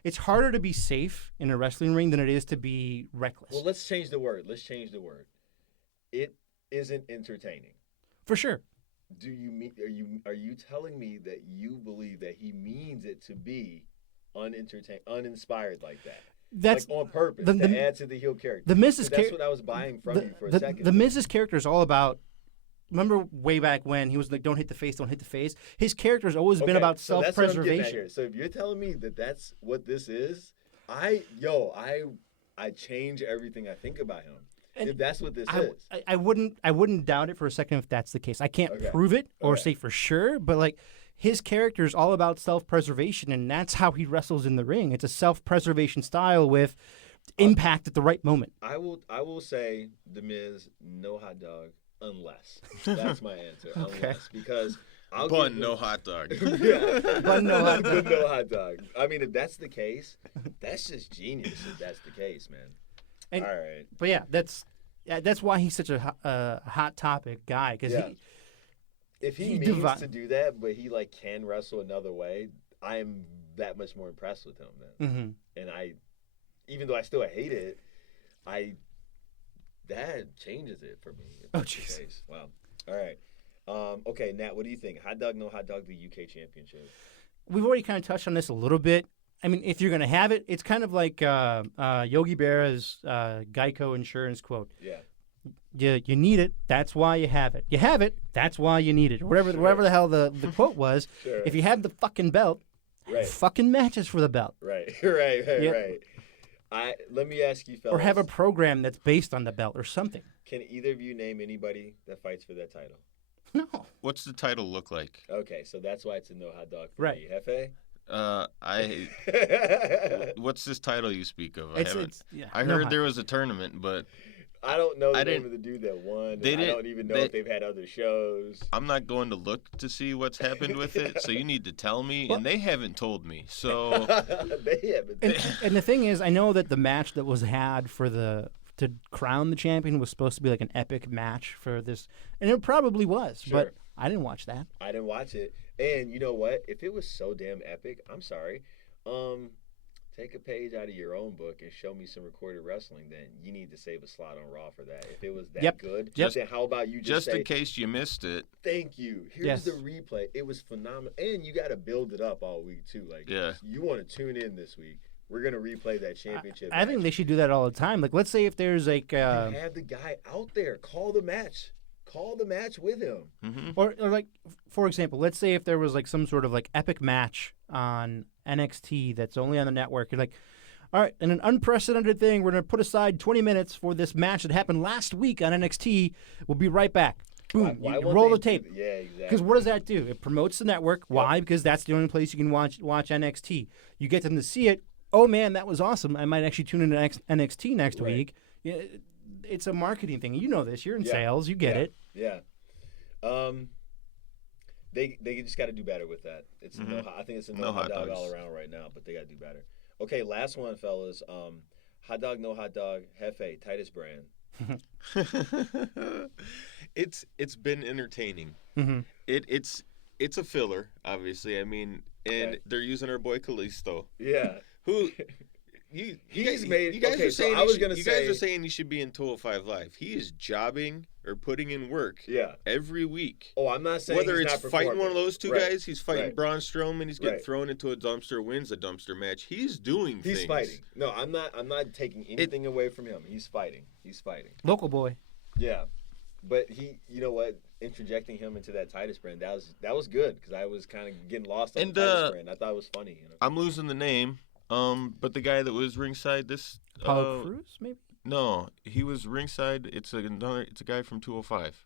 it's harder to be safe in a wrestling ring than it is to be reckless. Well, let's change the word. It isn't entertaining. For sure. Are you telling me that you believe that he means it to be uninspired like that? That's like on purpose to add to the heel character. That's what I was buying from you for a second. The Miz's character is all about. Remember way back when he was like, "Don't hit the face, don't hit the face." His character has always been about self-preservation. So if you're telling me that that's what this is, I change everything I think about him. And if that's what this is, I wouldn't doubt it for a second if that's the case. I can't prove it or say for sure, but like his character is all about self-preservation, and that's how he wrestles in the ring. It's a self-preservation style with impact at the right moment. I will say The Miz, no hot dog. Unless. That's my answer. Unless. Because no hot dog. Yeah. Bun, no hot dog. No hot dog. I mean, if that's the case, that's just genius if that's the case, man. All right. But yeah, that's why he's such a hot topic guy. Because if he means to do that, but he like can wrestle another way, I am that much more impressed with him then. Mm-hmm. And even though I still hate it, that changes it for me. Oh, jeez. Wow. All right. Okay, Nat, what do you think? Hot dog, no hot dog, the UK Championship. We've already kind of touched on this a little bit. I mean, if you're going to have it, it's kind of like Yogi Berra's Geico insurance quote. Yeah. You need it. That's why you have it. You have it. That's why you need it. Or whatever the hell the quote was. Sure. If you have the fucking belt, have fucking matches for the belt. Right. Right. Let me ask you, fellas. Or have a program that's based on the belt or something. Can either of you name anybody that fights for that title? No. What's the title look like? Okay, so that's why it's a no hot dog for me. Hefe? What's this title you speak of? I no heard there was a tournament, but I don't know the name of the dude that won. I don't even know if they've had other shows. I'm not going to look to see what's happened with it, so you need to tell me, and they haven't told me. So they haven't. And the thing is, I know that the match that was had to crown the champion was supposed to be like an epic match for this, and it probably was, but I didn't watch that. I didn't watch it, and you know what? If it was so damn epic, I'm sorry. take a page out of your own book and show me some recorded wrestling, then you need to save a slot on Raw for that. If it was that good, then how about you just say, in case you missed it. Thank you. Here's the replay. It was phenomenal. And you got to build it up all week, too. Like, you want to tune in this week. We're going to replay that championship match. I think they should do that all the time. Like, let's say if there's like... you have the guy out there. Call the match. Call the match with him. Mm-hmm. Or like, for example, let's say if there was like some sort of like epic match on NXT that's only on the network. You're like, all right, in an unprecedented thing, we're going to put aside 20 minutes for this match that happened last week on NXT. We'll be right back. Boom. Why you roll the tape. Yeah, exactly. Because what does that do? It promotes the network. Why? Because that's the only place you can watch NXT. You get them to see it. Oh, man, that was awesome. I might actually tune into NXT next week. Yeah, it's a marketing thing. You know this. You're in sales. You get it. Yeah. They just got to do better with that. It's I think it's a no hot dog all around right now, but they got to do better. Okay, last one, fellas. Hot dog, no hot dog. Hefe, Titus brand. It's been entertaining. Mm-hmm. It's a filler, obviously. I mean, and they're using our boy Kalisto. Yeah. Who you guys are saying he should be in 205 Live. He is jobbing or putting in work every week. Oh, I'm not saying whether he's it's not fighting one of those two guys, he's fighting Braun Strowman, he's getting thrown into a dumpster, wins a dumpster match. He's doing things. He's fighting. No, I'm not taking anything away from him. He's fighting. Local boy. Yeah. But you know what? Interjecting him into that Titus brand, that was good because I was kind of getting lost on the Titus brand. I thought it was funny. You know? I'm losing the name. But the guy that was ringside Apollo Crews, maybe? No, he was ringside. It's a guy from 205.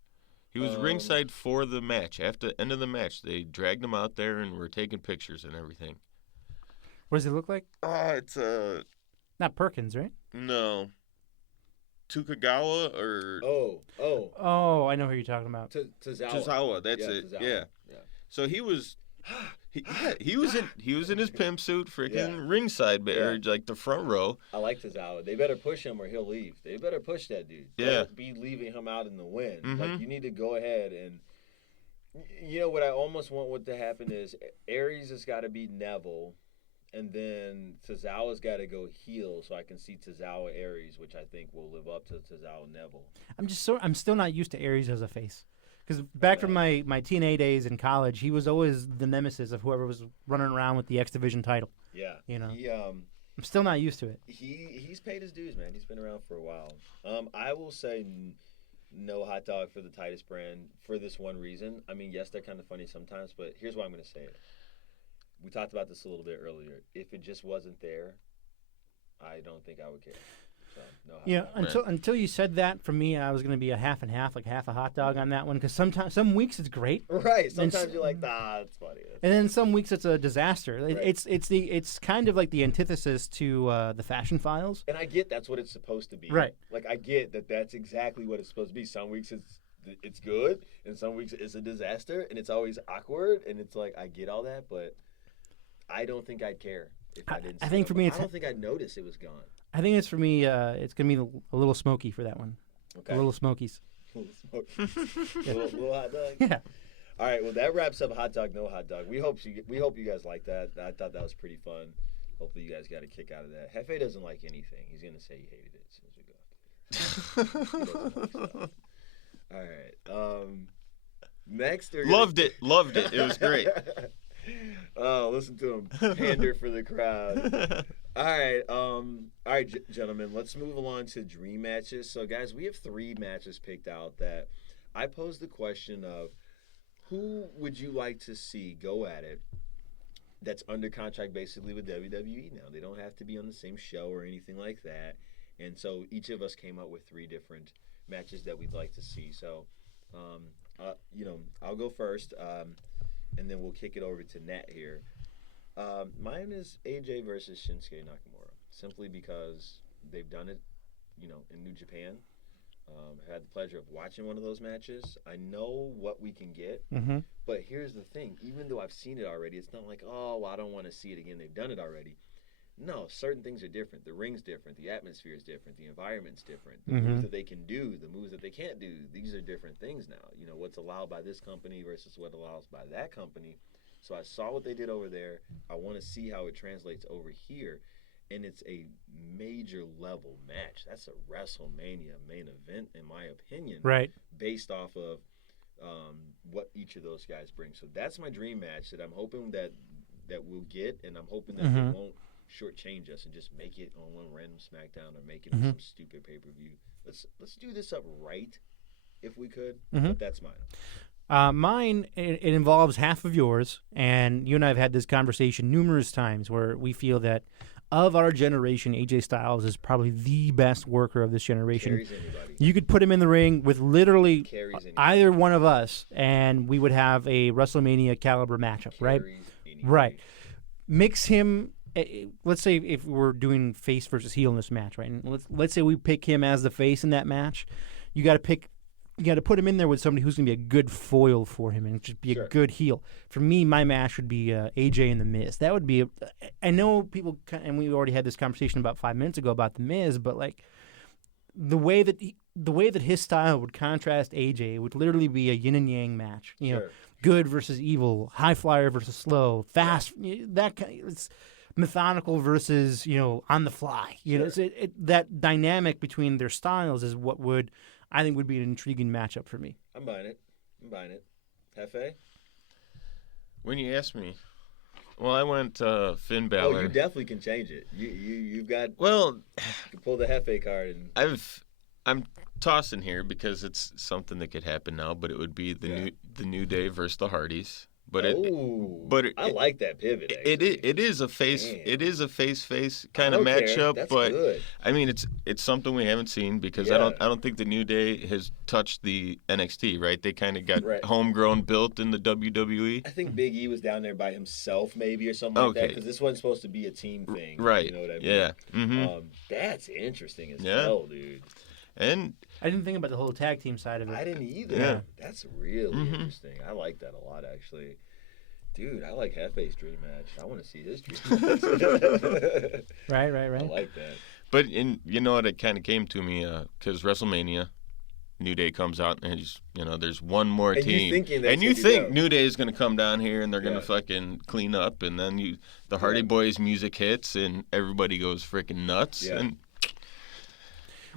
He was ringside for the match. After the end of the match, they dragged him out there and were taking pictures and everything. What does he look like? It's not Perkins, right? No. Tukagawa or Oh, I know who you're talking about. Tozawa, that's it. Tozawa. Yeah. So he was he was in his pimp suit, freaking ringside, or like the front row. I like Tozawa. They better push him or he'll leave. They better push that dude. Don't be leaving him out in the wind. Mm-hmm. Like you need to go ahead and. You know what I almost want to happen is Aries has got to beat Neville, and then Tozawa's got to go heel so I can see Tozawa Aries, which I think will live up to Tozawa Neville. I'm still not used to Aries as a face. Because back from my TNA days in college, he was always the nemesis of whoever was running around with the X Division title. Yeah. You know? I'm still not used to it. He's paid his dues, man. He's been around for a while. I will say no hot dog for the Titus brand for this one reason. I mean, yes, they're kind of funny sometimes, but here's why I'm going to say it. We talked about this a little bit earlier. If it just wasn't there, I don't think I would care. So, no hot dog. Until you said that, for me, I was going to be a half and half, like half a hot dog on that one. Because some weeks it's great, right? Sometimes you're like, it's funny. And then some weeks it's a disaster. Right. It's kind of like the antithesis to the Fashion Files. And I get that's what it's supposed to be, right? Like I get that's exactly what it's supposed to be. Some weeks it's good, and some weeks it's a disaster, and it's always awkward. And it's like I get all that, but I don't think I'd care if I didn't. I don't think I'd notice it was gone. I think it's for me. It's gonna be a little smoky for that one. Okay. A little smokies. little hot dog. Yeah. All right. Well, that wraps up hot dog, no hot dog. We hope you guys like that. I thought that was pretty fun. Hopefully, you guys got a kick out of that. Hefe doesn't like anything. He's gonna say he hated it as soon as we go off the air. All right. Next, loved it. It was great. Oh, listen to him pander for the crowd. All right, gentlemen, let's move along to dream matches. So, guys, we have 3 matches picked out that I posed the question of who would you like to see go at it that's under contract basically with WWE now. They don't have to be on the same show or anything like that. And so each of us came up with 3 different matches that we'd like to see. So, I'll go first. And then we'll kick it over to Nat here. Mine is AJ versus Shinsuke Nakamura, simply because they've done it, in New Japan. I had the pleasure of watching one of those matches. I know what we can get, but here's the thing. Even though I've seen it already, it's not like, I don't want to see it again. They've done it already. No, certain things are different. The ring's different. The atmosphere is different. The environment's different. The moves that they can do, the moves that they can't do, these are different things now. What's allowed by this company versus what allows by that company. So I saw what they did over there. I want to see how it translates over here. and it's a major level match. That's a WrestleMania main event, in my opinion. Right. Based off of what each of those guys bring. So that's my dream match that I'm hoping that we'll get, and I'm hoping that they won't shortchange us and just make it on one random SmackDown or make it on some stupid pay-per-view. Let's do this up right if we could. But that's mine. Mine, it involves half of yours, and you and I have had this conversation numerous times where we feel that of our generation, AJ Styles is probably the best worker of this generation. Carries anybody. You could put him in the ring with literally Carries anybody. either one of us, and we would have a WrestleMania caliber matchup, right? Carries anybody. Right. Mix him. Let's say if we're doing face versus heel in this match, right? And let's say we pick him as the face in that match. You got to put him in there with somebody who's going to be a good foil for him and just be a good heel. For me, my match would be AJ and The Miz. That would be I know people, and we already had this conversation about 5 minutes ago about The Miz, but like the way that his style would contrast AJ, it would literally be a yin and yang match. You know, good versus evil, high flyer versus slow, fast. That kind. It's methodical versus on the fly. You know, that dynamic between their styles is what I think would be an intriguing matchup for me. I'm buying it. Hefe? When you asked me, well, I went Finn Balor. Oh, you definitely can change it. You've got. Well, you can pull the Hefe card and. I'm tossing here because it's something that could happen now, but it would be the New Day versus the Hardys. But I like that pivot. Actually. It is a face. Damn. It is a face kind of matchup. That's but good. I mean, it's something we haven't seen because I don't think the New Day has touched the NXT. Right? They kind of got homegrown built in the WWE. I think Big E was down there by himself, maybe or something like that, because this wasn't supposed to be a team thing. Right? You know what I mean? Yeah. Mm-hmm. That's interesting as hell, dude. And I didn't think about the whole tag team side of it. I didn't either. Yeah. That's really interesting. I like that a lot, actually. Dude, I like Hefe's dream match. I want to see his dream match. Right. I like that. But you know what? It kind of came to me because WrestleMania, New Day comes out and there's one more team, and you think New Day is going to come down here and they're going to fucking clean up, and then the Hardy Boys music hits and everybody goes freaking nuts. Yeah. And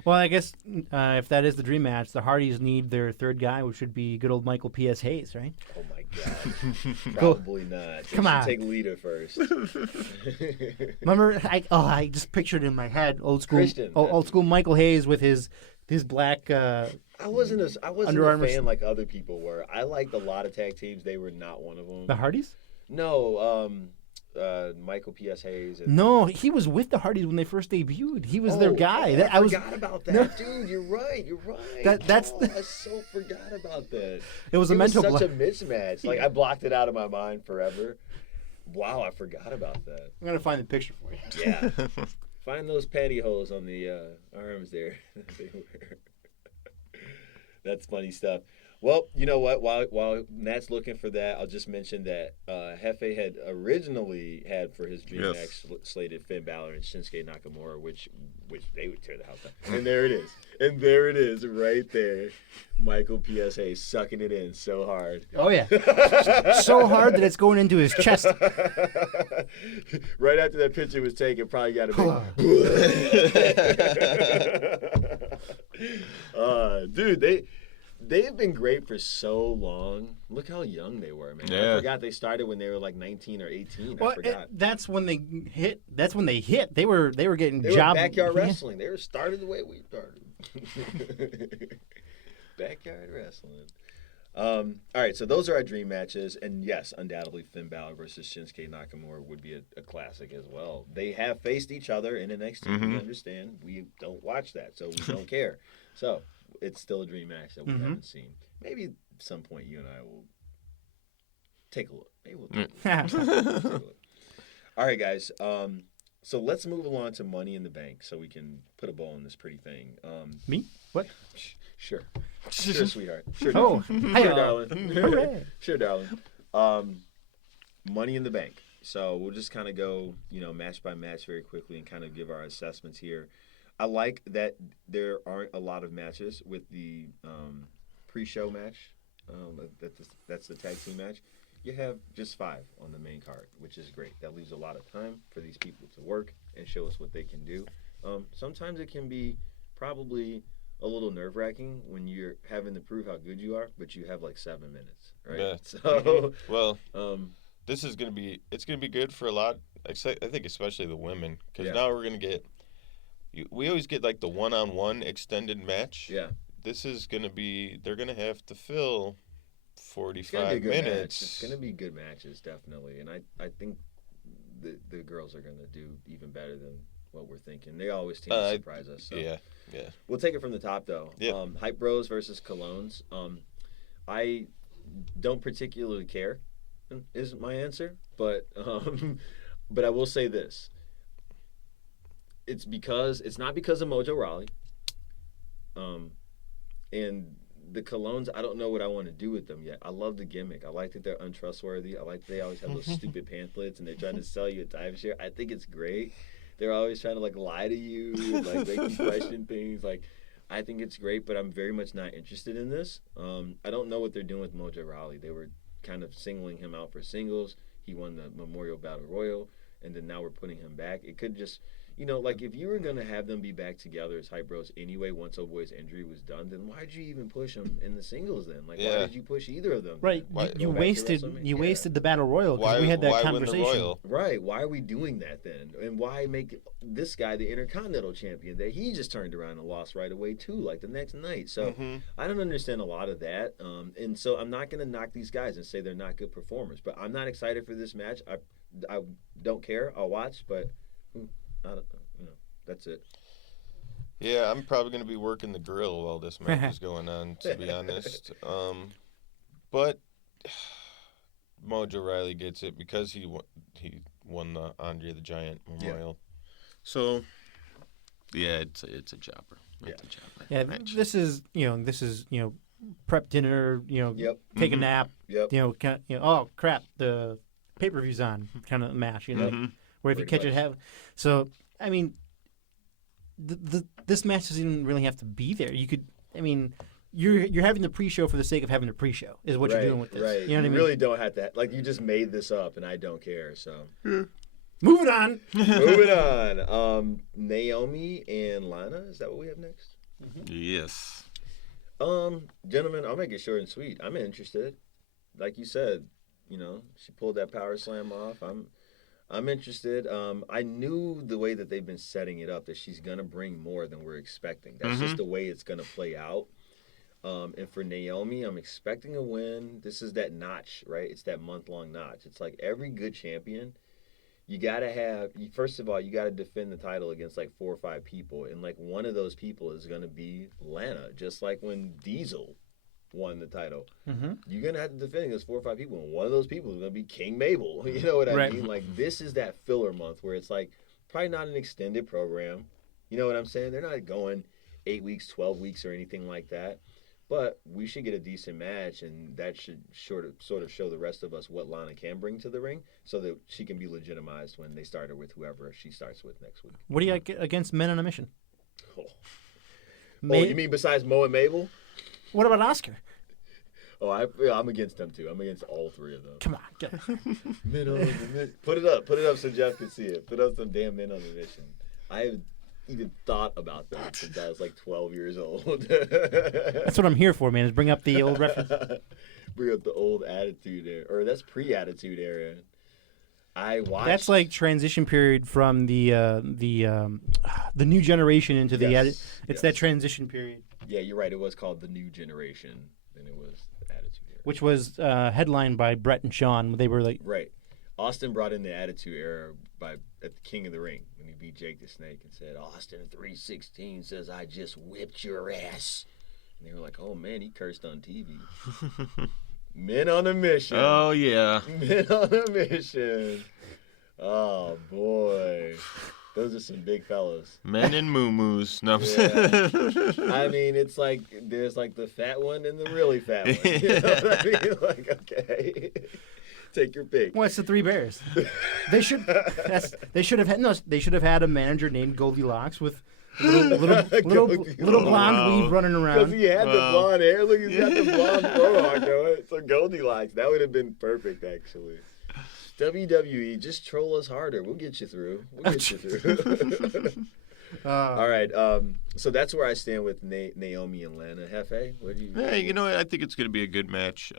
well, I guess if that is the dream match, the Hardys need their third guy, which would be good old Michael P.S. Hayes, right? Oh, my God. Probably not. Come on. Take Lita first. Remember, I just pictured in my head old school Michael Hayes with his black I wasn't a fan like other people were. I liked a lot of tag teams. They were not one of them. The Hardys? No, Michael P.S. Hayes. No, he was with the Hardys when they first debuted. He was their guy. I forgot about that, dude. You're right. I so forgot about that. It was a mental such a mismatch. Like I blocked it out of my mind forever. Wow, I forgot about that. I'm gonna find the picture for you. Yeah, find those pantyhose on the arms there. That's funny stuff. Well, you know what? While Nat's looking for that, I'll just mention that Hefe had originally had for his dream match slated Finn Balor and Shinsuke Nakamura, which they would tear the house down. And there it is, right there. Michael P.S. Hayes sucking it in so hard. Oh yeah, so hard that it's going into his chest. Right after that picture was taken, probably got a big. Dude, They have been great for so long. Look how young they were, man. Yeah. I forgot they started when they were like 19 or 18. Well, I forgot. That's when they hit. They were getting They job were backyard wrestling. They were started the way we started. Backyard wrestling. All right, so those are our dream matches, and yes, undoubtedly Finn Balor versus Shinsuke Nakamura would be a classic as well. They have faced each other in NXT. We understand. We don't watch that, so we don't care. So it's still a dream match that we haven't seen. Maybe at some point you and I will take a look. Maybe we'll take a look. All right, guys. So let's move along to Money in the Bank so we can put a bow on this pretty thing. Me? What? Sure, sweetheart. Sure, oh, darling. Sure, darling. Money in the Bank. So we'll just kind of go, match by match very quickly and kind of give our assessments here. I like that there aren't a lot of matches with the pre-show match. That's the tag team match. You have just 5 on the main card, which is great. That leaves a lot of time for these people to work and show us what they can do. Sometimes it can be probably a little nerve-wracking when you're having to prove how good you are, but you have like 7 minutes, right? Yeah. So, well, this is gonna be good for a lot. I think especially the women, because now we're gonna get. We always get like the one-on-one extended match. Yeah. This is gonna be. They're gonna have to fill 45 minutes. It's gonna be good matches, definitely, and I think the girls are gonna do even better than what we're thinking. They always seem to surprise us. So. Yeah. We'll take it from the top, though. Yeah. Hype Bros versus Colognes. I don't particularly care, is my answer. But I will say this. It's not because of Mojo Rawley. And the Colognes, I don't know what I want to do with them yet. I love the gimmick. I like that they're untrustworthy. I like that they always have those stupid pamphlets and they're trying to sell you a timeshare. I think it's great. They're always trying to like lie to you, and, like make you question things. Like, I think it's great, but I'm very much not interested in this. I don't know what they're doing with Mojo Rawley. They were kind of singling him out for singles. He won the Memorial Battle Royal, and then now we're putting him back. It could just, like if you were gonna have them be back together as Hype Bros anyway, once Old Boy's injury was done, then why'd you even push them in the singles then? Like, why did you push either of them? Right, you wasted the Battle Royal because we had that conversation. Right, why are we doing that then? And why make this guy the Intercontinental Champion that he just turned around and lost right away too, like the next night? So I don't understand a lot of that, and so I'm not gonna knock these guys and say they're not good performers, but I'm not excited for this match. I don't care. I'll watch, but. That's it. Yeah, I'm probably going to be working the grill while this match is going on, to be honest. But Mojo Rawley gets it because he won the Andre the Giant Memorial. Yeah. So, yeah, it's a chopper. It's a chopper. Yeah, match. this is prep dinner. Take a nap. Yep. Oh crap, the pay-per-view's on kind of match. Where if you catch it, so I mean, this match doesn't even really have to be there. You could, you're having the pre-show for the sake of having a pre-show is what you're doing with this. Right. You know what I mean? Really don't have to. Like, you just made this up, and I don't care. So, moving on. Moving on. Naomi and Lana. Is that what we have next? Yes. Gentlemen, I'll make it short and sweet. I'm interested. Like you said, she pulled that power slam off. I'm interested. I knew the way that they've been setting it up that she's going to bring more than we're expecting. That's just the way it's going to play out. And for Naomi, I'm expecting a win. This is that notch, right? It's that month-long notch. It's like every good champion, you got to have – first of all, you got to defend the title against like 4 or 5 people. And like one of those people is going to be Lana, just like when Diesel won the title. You're going to have to defend against 4 or 5 people, and one of those people is going to be King Mabel. You know what I mean? Like, this is that filler month where it's like probably not an extended program. You know what I'm saying? They're not going 8 weeks, 12 weeks, or anything like that. But we should get a decent match, and that should sort of show the rest of us what Lana can bring to the ring so that she can be legitimized when they start her with whoever she starts with next week. What do you like against Men on a Mission? You mean besides Mo and Mabel? What about Oscar? Oh, I'm against them too. I'm against all 3 of them. Come on, Men on the Mission. Put it up so Jeff can see it. Put up some damn Men on the Mission. I haven't even thought about that since I was like 12 years old. That's what I'm here for, man. Is bring up the old reference. Bring up the old Attitude Era, or that's pre-Attitude Era. I watched. That's like transition period from the new generation into the it's that transition period. Yeah, you're right. It was called the New Generation, and it was the Attitude Era, which was headlined by Brett and Sean. They were like Austin brought in the Attitude Era at the King of the Ring when he beat Jake the Snake and said, "Austin 316 says I just whipped your ass," and they were like, "Oh man, he cursed on TV." Men on a Mission. Oh, yeah. Men on a Mission. Oh, boy. Those are some big fellas. Men and moo-moos. No, I mean, it's like there's like the fat one and the really fat one. You know what I mean? Like, okay. Take your pick. Well, it's the 3 Bears. They should have had a manager named Goldilocks with little blonde weave running around. Because he had the blonde hair. Look, he's got the blonde mohawk going. So Goldilocks. That would have been perfect, actually. WWE, just troll us harder. We'll get you through. All right. So that's where I stand with Naomi and Lana. Hefe, what do you? Yeah, you know, I think it's going to be a good match.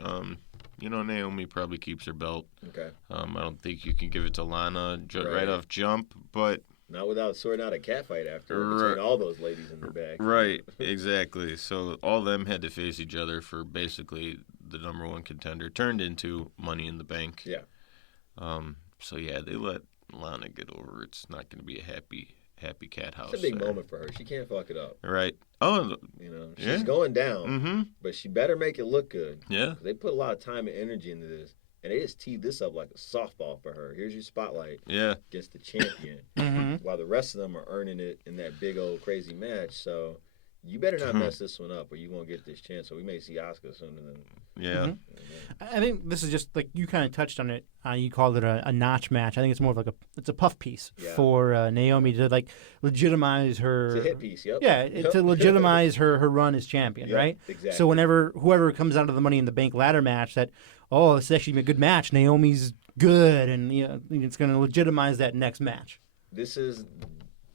You know, Naomi probably keeps her belt. Okay. I don't think you can give it to Lana right off jump, but not without sorting out a catfight after between all those ladies in the back. Right, exactly. So all of them had to face each other for basically the number one contender. Turned into Money in the Bank. Yeah. So yeah, they let Lana get over. It's not going to be a happy cat house. It's a big moment for her. She can't fuck it up. Right. Oh, you know, she's going down, but she better make it look good. Yeah. They put a lot of time and energy into this, and they just teed this up like a softball for her. Here's your spotlight. Yeah. Against the champion, while the rest of them are earning it in that big old crazy match. So you better not mess this one up, or you won't get this chance. So we may see Asuka sooner than. Yeah. I think this is just like you kind of touched on it. You called it a notch match. I think it's more of like it's a puff piece for Naomi to like legitimize her. It's a hit piece. Yep. Yeah, to legitimize her run as champion, right? Exactly. So whoever comes out of the Money in the Bank ladder match, this is actually a good match. Naomi's good, and it's going to legitimize that next match. This is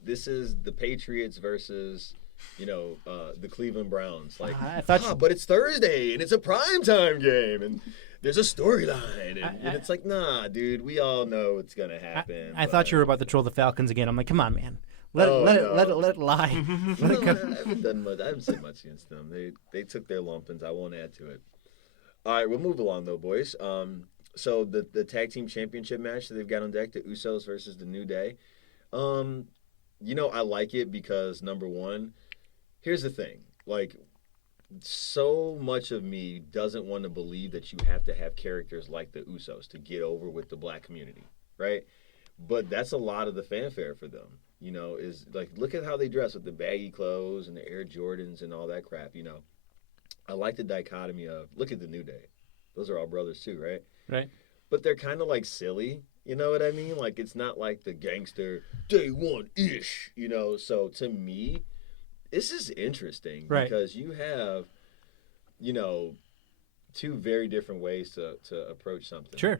the Patriots versus. The Cleveland Browns. Like, but it's Thursday and it's a primetime game and there's a storyline and it's like, nah, dude, we all know it's gonna happen. I thought you were about to troll the Falcons again. I'm like, come on, man, let it lie. I haven't done much. I haven't said much against them. They took their lumpings. I won't add to it. All right, we'll move along though, boys. So the tag team championship match that they've got on deck, the Usos versus the New Day. I like it because number one. Here's the thing, like, so much of me doesn't want to believe that you have to have characters like the Usos to get over with the black community, right? But that's a lot of the fanfare for them, is like, look at how they dress with the baggy clothes and the Air Jordans and all that crap, I like the dichotomy of, look at the New Day. Those are all brothers too, right? Right. But they're kind of like silly, you know what I mean? Like, it's not like the gangster day one-ish, So to me, this is interesting because you have, two very different ways to approach something. Sure.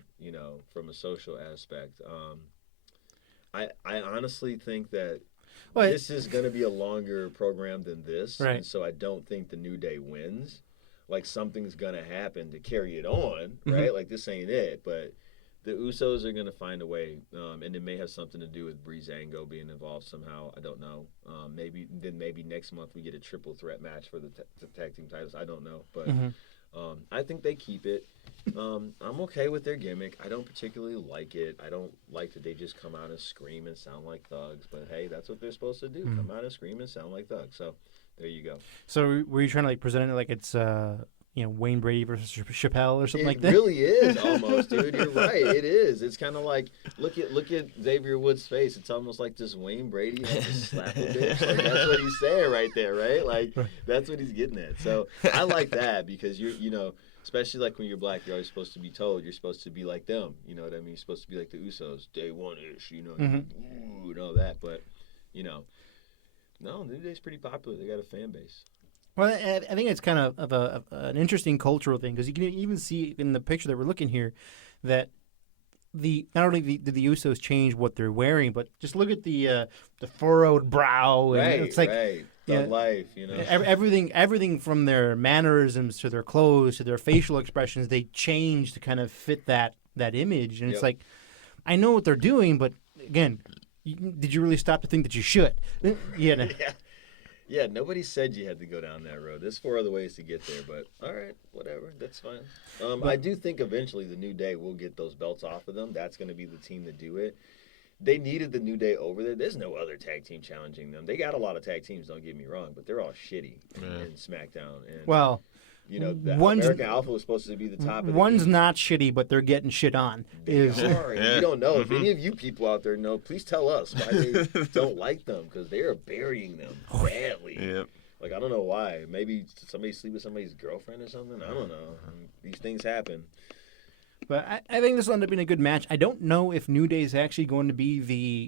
From a social aspect. I honestly think that this is going to be a longer program than this. Right. And so I don't think the New Day wins. Like, something's going to happen to carry it on, right? Like, this ain't it. But the Usos are going to find a way, and it may have something to do with Breezango being involved somehow. I don't know. Maybe next month we get a triple threat match for the tag team titles. I don't know, but I think they keep it. I'm okay with their gimmick. I don't particularly like it. I don't like that they just come out and scream and sound like thugs. But hey, that's what they're supposed to do: come out and scream and sound like thugs. So there you go. So were you trying to present it like it's Wayne Brady versus Chappelle or something like that? It really is almost, dude. You're right. It is. It's kind of like look at Xavier Woods' face. It's almost like this Wayne Brady had to slap a bitch. Like, that's what he's saying right there, right? Like that's what he's getting at. So I like that because you're especially like when you're black, you're always supposed to be told you're supposed to be like them. You know what I mean? You're supposed to be like the Usos, day one-ish. Ooh, and all that. But no, New Day's pretty popular. They got a fan base. Well, I think it's kind of an interesting cultural thing because you can even see in the picture that we're looking here that not only did the Usos change what they're wearing, but just look at the furrowed brow. And it's like life, everything from their mannerisms to their clothes to their facial expressions, they change to kind of fit that image. And it's like, I know what they're doing, but again, did you really stop to think that you should? Yeah, nobody said you had to go down that road. There's 4 other ways to get there, but all right, whatever. That's fine. I do think eventually the New Day will get those belts off of them. That's going to be the team to do it. They needed the New Day over there. There's no other tag team challenging them. They got a lot of tag teams, don't get me wrong, but they're all shitty in SmackDown. And, the American Alpha was supposed to be the top of the one's not shitty, but they're getting shit on. They are. You don't know. If any of you people out there know, please tell us why they don't like them, because they are burying them badly. Yep. Like, I don't know why. Maybe somebody sleep with somebody's girlfriend or something. I don't know. These things happen. But I think this will end up being a good match. I don't know if New Day is actually going to be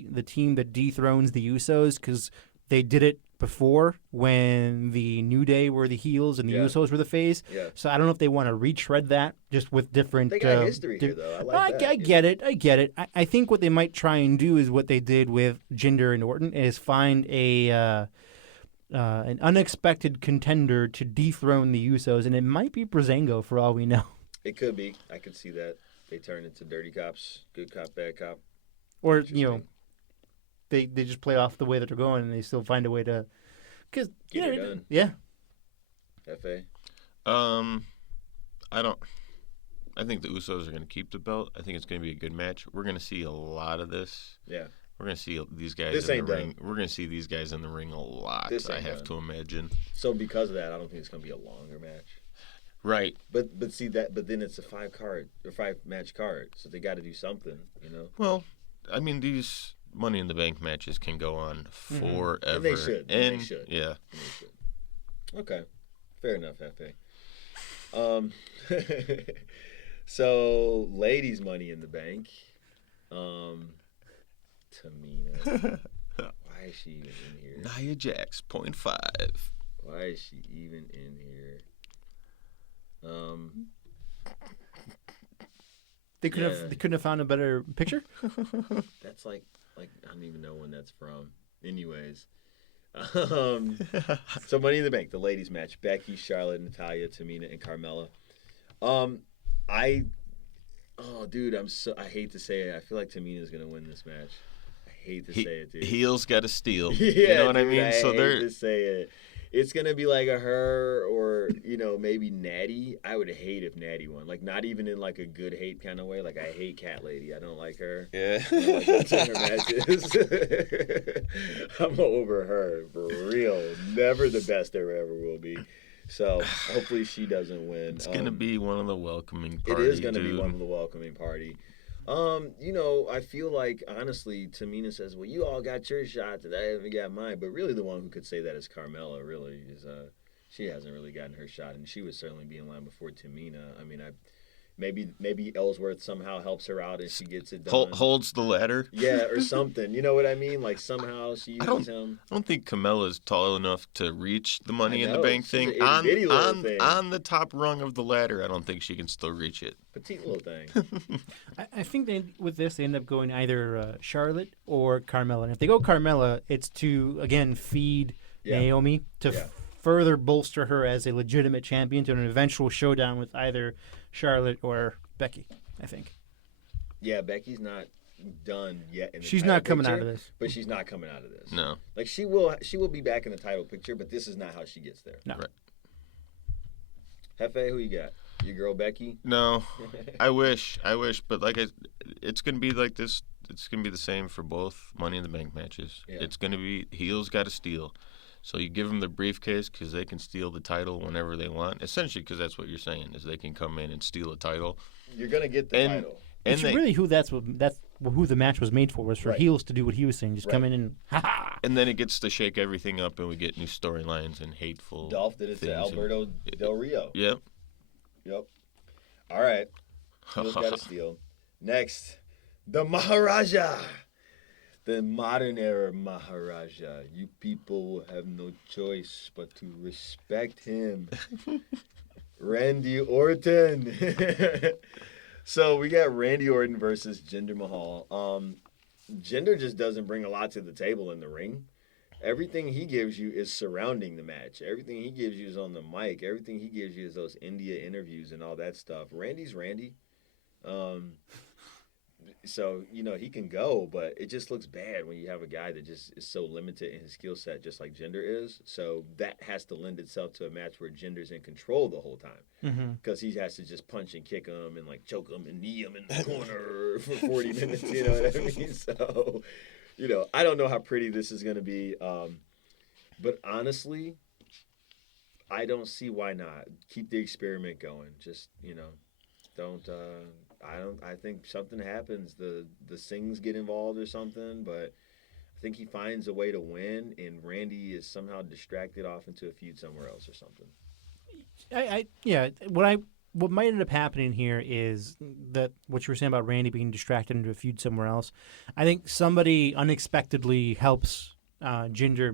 the team that dethrones the Usos, because they did it before when the New Day were the heels and the Usos were the face. Yeah. So I don't know if they want to retread that just with different. They got history here, though. I like that. I get it. I get it. I think what they might try and do is what they did with Jinder and Orton is find an unexpected contender to dethrone the Usos, and it might be Breezango for all we know. It could be. I could see that. They turn into dirty cops, good cop, bad cop. Or, they just play off the way that they're going, and they still find a way to get it done. Yeah. FA. I think the Usos are going to keep the belt. I think it's going to be a good match. We're going to see a lot of this. Yeah. We're going to see these guys in the ring. We're going to see these guys in the ring a lot. I have to imagine. So because of that, I don't think it's going to be a longer match. Right. But see that. But then it's a 5-match card, so they got to do something, Well, I mean, these Money in the Bank matches can go on forever. And they should. And they should. Yeah. And they should. Okay. Fair enough, FA. So, ladies' Money in the Bank. Tamina. Why is she even in here? Nia Jax, 0.5. Why is she even in here? They couldn't have found a better picture. That's like I don't even know when that's from. Anyways, so Money in the Bank, the ladies match: Becky, Charlotte, Natalya, Tamina, and Carmella. I hate to say it. I feel like Tamina's gonna win this match. I hate to say it, dude. Heels got to steal. Yeah, you know what I mean? I hate to say it. It's gonna be like a her or maybe Natty. I would hate if Natty won. Like not even in like a good hate kind of way. Like I hate Cat Lady. I don't like her. Yeah. I don't like what's in her matches. I'm over her for real. Never the best there ever will be. So hopefully she doesn't win. It's gonna be one of the welcoming party. It is gonna be one of the welcoming party. I feel like honestly, Tamina says, "Well, you all got your shots, and I haven't got mine." But really, the one who could say that is Carmella. Really, she hasn't really gotten her shot, and she would certainly be in line before Tamina. I mean, maybe Ellsworth somehow helps her out and she gets it done. Holds the ladder. Yeah, or something. You know what I mean? Like somehow she uses him. I don't think Camella's tall enough to reach the Money in the Bank thing. Thing. On the top rung of the ladder, I don't think she can still reach it. Petite little thing. I think with this, they end up going either Charlotte or Carmella. And if they go Carmella, it's to, again, feed Naomi to further bolster her as a legitimate champion to an eventual showdown with either Charlotte or Becky, I think. Yeah, Becky's not done yet. She's not coming out of this. But she's not coming out of this. No. Like she will be back in the title picture, but this is not how she gets there. No. Right. Hefe, who you got? Your girl Becky? No. I wish, but it's gonna be like this. It's gonna be the same for both Money in the Bank matches. Yeah. It's gonna be heels got to steal. So you give them the briefcase because they can steal the title whenever they want. Essentially, because that's what you're saying is they can come in and steal a title. You're gonna get the title. And really who who the match was made for was for heels to do what he was saying, just come in and ha-ha. And then it gets to shake everything up, and we get new storylines and hateful. Dolph did it to Alberto Del Rio. Yep. All right. Heels got to steal. Next, the Maharaja. The modern era Maharaja. You people will have no choice but to respect him. Randy Orton. So we got Randy Orton versus Jinder Mahal. Jinder just doesn't bring a lot to the table in the ring. Everything he gives you is surrounding the match. Everything he gives you is on the mic. Everything he gives you is those India interviews and all that stuff. Randy's Randy. So, he can go, but it just looks bad when you have a guy that just is so limited in his skill set, just like Jinder is. So that has to lend itself to a match where Jinder's in control the whole time. Because he has to just punch and kick him and, choke him and knee him in the corner for 40 minutes, you know what I mean? So, I don't know how pretty this is going to be. But honestly, I don't see why not. Keep the experiment going. Just, don't... I think something happens. The Sings get involved or something, but I think he finds a way to win, and Randy is somehow distracted off into a feud somewhere else or something. What might end up happening here is that what you were saying about Randy being distracted into a feud somewhere else. I think somebody unexpectedly helps Jinder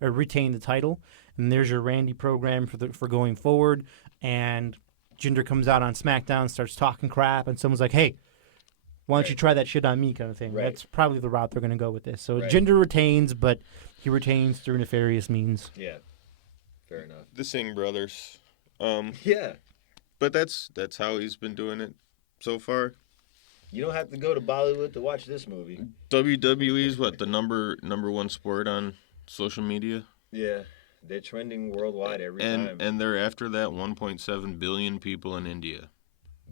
retain the title, and there's your Randy program for going forward. And Jinder comes out on SmackDown, starts talking crap, and someone's like, "Hey, why don't you try that shit on me?" kind of thing. Right. That's probably the route they're going to go with this. So Jinder retains, but he retains through nefarious means. Yeah, fair enough. The Singh brothers. Yeah. But that's how he's been doing it so far. You don't have to go to Bollywood to watch this movie. WWE's the number one sport on social media. Yeah, they're trending worldwide every time. And they're after that 1.7 billion people in India.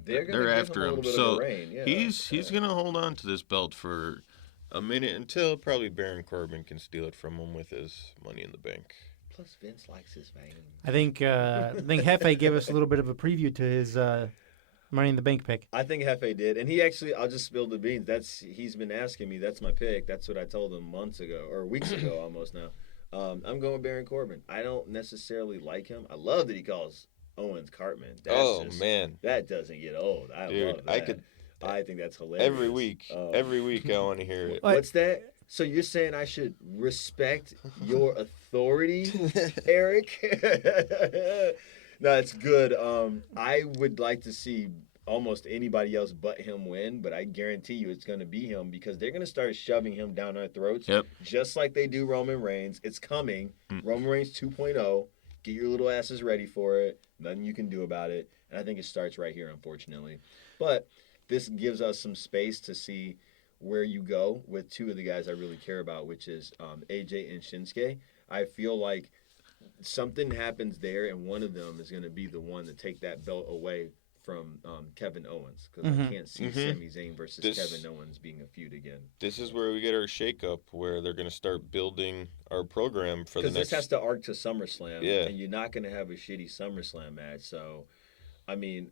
They're after him. So yeah, he's gonna hold on to this belt for a minute until probably Baron Corbin can steal it from him with his Money in the Bank. Plus Vince likes his veins. I think Hefe gave us a little bit of a preview to his Money in the Bank pick. I think Hefe did, and he actually, I'll just spill the beans. He's been asking me. That's my pick. That's what I told him months ago or weeks ago almost now. I'm going Baron Corbin. I don't necessarily like him. I love that he calls Owens Cartman. Man, that doesn't get old. I love that. I think that's hilarious. Every week I want to hear it. What's that? So you're saying I should respect your authority, Eric? No, it's good. I would like to see almost anybody else but him win, but I guarantee you it's going to be him because they're going to start shoving him down our throats, just like they do Roman Reigns. It's coming. Roman Reigns 2.0. Get your little asses ready for it. Nothing you can do about it. And I think it starts right here, unfortunately. But this gives us some space to see where you go with two of the guys I really care about, which is AJ and Shinsuke. I feel like something happens there, and one of them is going to be the one to take that belt away from Kevin Owens, because I can't see Sami Zayn versus Kevin Owens being a feud again. This is where we get our shakeup, where they're going to start building our program for the next. Because this has to arc to SummerSlam, yeah. And you're not going to have a shitty SummerSlam match. So, I mean,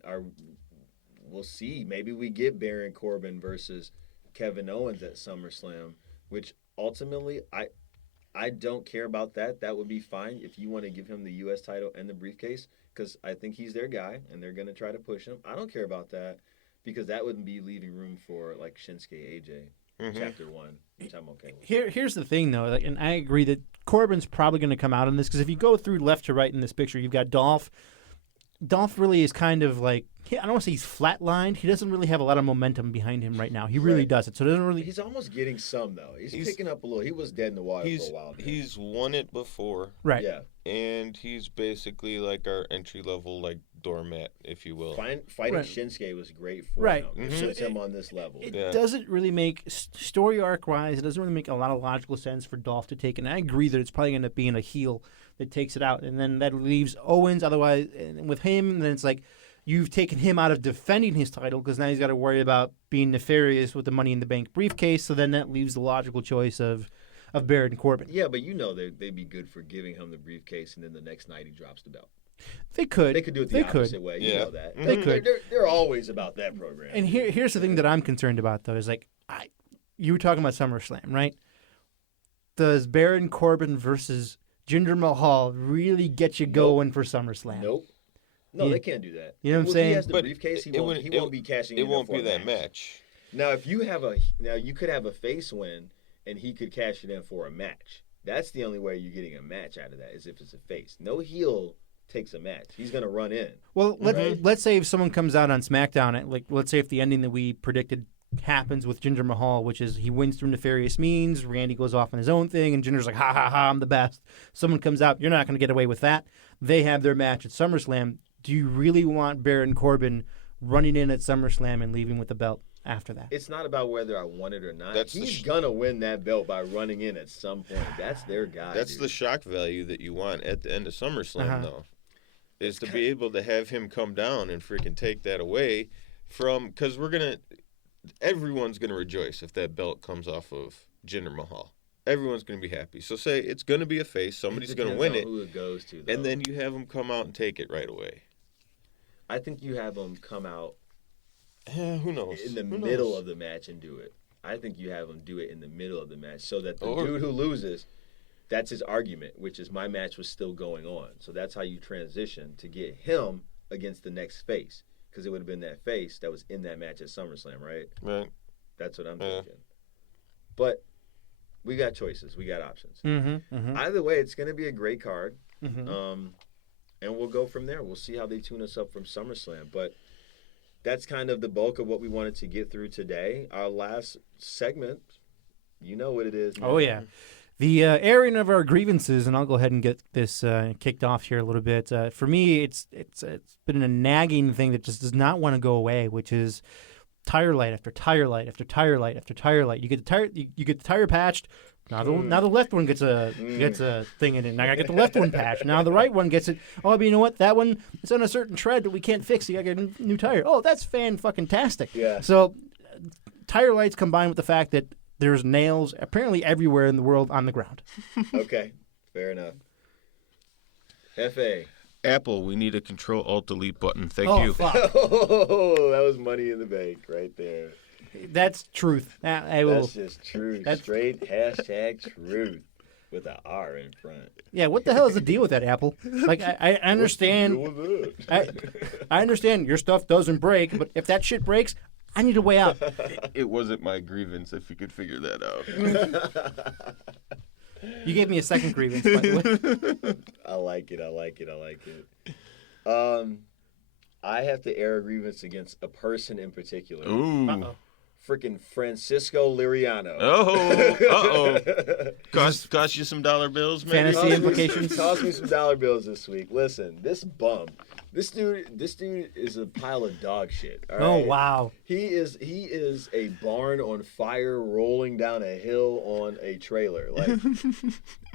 we'll see. Maybe we get Baron Corbin versus Kevin Owens at SummerSlam, which ultimately I don't care about that. That would be fine if you want to give him the U.S. title and the briefcase, because I think he's their guy, and they're going to try to push him. I don't care about that, because that wouldn't be leaving room for, like, Shinsuke AJ, Chapter 1, which I'm okay with. Here's the thing, though, and I agree that Corbin's probably going to come out on this, because if you go through left to right in this picture, you've got Dolph. Dolph really is kind of like, I don't want to say he's flatlined. He doesn't really have a lot of momentum behind him right now. He really doesn't. So it doesn't really. He's almost getting some, though. He's picking up a little. He was dead in the water for a while. He's won it before. Right. Yeah. And he's basically like our entry level, like, doormat, if you will. Fighting Shinsuke was great for him. It puts him on this level. It doesn't really make, story arc wise, it doesn't really make a lot of logical sense for Dolph to take. And I agree that it's probably going to end up being a heel that takes it out. And then that leaves Owens. Otherwise, and with him, then it's like you've taken him out of defending his title, because now he's got to worry about being nefarious with the Money in the Bank briefcase. So then that leaves the logical choice of Baron Corbin. Yeah, but you know they'd be good for giving him the briefcase, and then the next night he drops the belt. They could. They could do it the opposite way. You know that. They could. They're always about that program. And here's the thing that I'm concerned about, though, is like, you were talking about SummerSlam, right? Does Baron Corbin versus Jinder Mahal really get you going for SummerSlam? Nope. No, they can't do that. You know what I'm saying? If he has the briefcase, he won't be cashing in. It won't be that match. Now, if you could have a face win, and he could cash it in for a match. That's the only way you're getting a match out of that, is if it's a face. No heel takes a match. He's going to run in. Well, let's say if someone comes out on SmackDown, let's say if the ending that we predicted happens with Jinder Mahal, which is he wins through nefarious means, Randy goes off on his own thing, and Jinder's like, ha, ha, ha, I'm the best. Someone comes out, you're not going to get away with that. They have their match at SummerSlam. Do you really want Baron Corbin running in at SummerSlam and leaving with the belt after that? It's not about whether I want it or not. He's going to win that belt by running in at some point. That's their guy. That's the shock value that you want at the end of SummerSlam, though, is to be able to have him come down and freaking take that away from, because everyone's going to rejoice if that belt comes off of Jinder Mahal. Everyone's going to be happy. So say it's going to be a face. Somebody's going to win it. Who it goes to, though. And then you have him come out and take it right away. I think you have him come out who knows? In the middle of the match and do it. I think you have him do it in the middle of the match so that the dude who loses, that's his argument, which is my match was still going on. So that's how you transition to get him against the next face, because it would have been that face that was in that match at SummerSlam, right? Right. That's what I'm thinking. But We got choices. We got options. Mm-hmm. Either way, it's going to be a great card. Mm-hmm. And we'll go from there. We'll see how they tune us up from SummerSlam. But that's kind of the bulk of what we wanted to get through today. Our last segment, you know what it is, man. Oh, yeah. The airing of our grievances, and I'll go ahead and get this kicked off here a little bit. For me, it's been a nagging thing that just does not want to go away, which is tire light after tire light after tire light after tire light. You get the tire patched. Now the left one gets a thing in it. Now I gotta get the left one patched. Now the right one gets it. Oh, but you know what? That one is on a certain tread that we can't fix. You gotta get a new tire. Oh, that's fan-fucking-tastic. Yeah. So tire lights combined with the fact that there's nails apparently everywhere in the world on the ground. Okay, fair enough. Hefe. Apple, we need a Control-Alt-Delete button. Thank you. Fuck. Oh, that was money in the bank right there. That's truth. That's just truth. Straight hashtag truth with an R in front. Yeah, what the hell is the deal with that, Apple? Like, I understand. I understand your stuff doesn't break, but if that shit breaks, I need a way out. It wasn't my grievance, if you could figure that out. You gave me a second grievance, by the way. I like it. I have to air a grievance against a person in particular. Ooh. Uh-oh. Freaking Francisco Liriano. Oh, cost you some dollar bills, man. Fantasy implications. Cost me some dollar bills this week. Listen, this bum. This dude is a pile of dog shit. All right? Oh wow. He is a barn on fire rolling down a hill on a trailer. Like,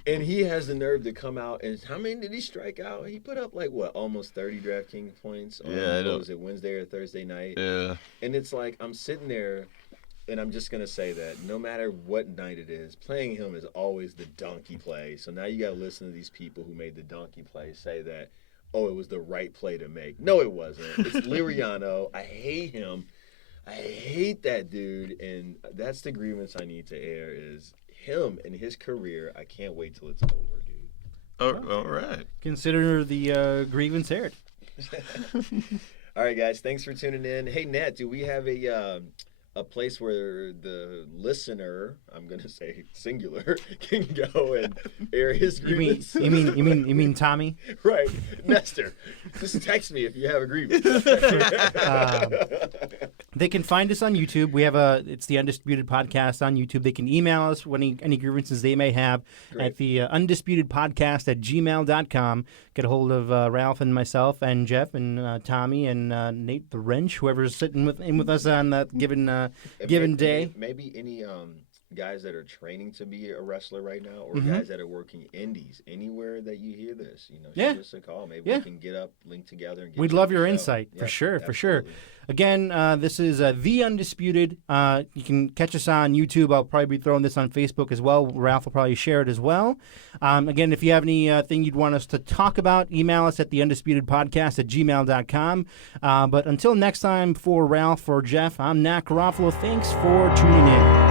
and he has the nerve to come out and how many did he strike out? He put up like what, almost 30 DraftKings points on was it Wednesday or Thursday night? Yeah. And it's like I'm sitting there and I'm just gonna say that no matter what night it is, playing him is always the donkey play. So now you gotta listen to these people who made the donkey play say that, oh, it was the right play to make. No, it wasn't. It's Liriano. I hate him. I hate that dude. And that's the grievance I need to air is him and his career. I can't wait till it's over, dude. All right. Consider the grievance aired. All right, guys. Thanks for tuning in. Hey, Nat, do we have a place where the listener, I'm gonna say singular, can go and air his grievance? You mean Tommy? Right, Nestor. Just text me if you have a grievance. They can find us on YouTube. We have it's the Undisputed Podcast on YouTube. They can email us any grievances they may have at the undisputedpodcast@gmail.com. Get a hold of Ralph and myself and Jeff and Tommy and Nate the Wrench, whoever's sitting with us on that given day. Maybe any guys that are training to be a wrestler right now, or guys that are working indies, anywhere that you hear this, shoot us a call. Maybe we can get up, link together. And get We'd love your insight for sure. Again, this is The Undisputed. You can catch us on YouTube. I'll probably be throwing this on Facebook as well. Ralph will probably share it as well. Again, if you have anything you'd want us to talk about, email us at theundisputedpodcast@gmail.com. But until next time, for Ralph, for Jeff, I'm Nat Garofalo. Thanks for tuning in.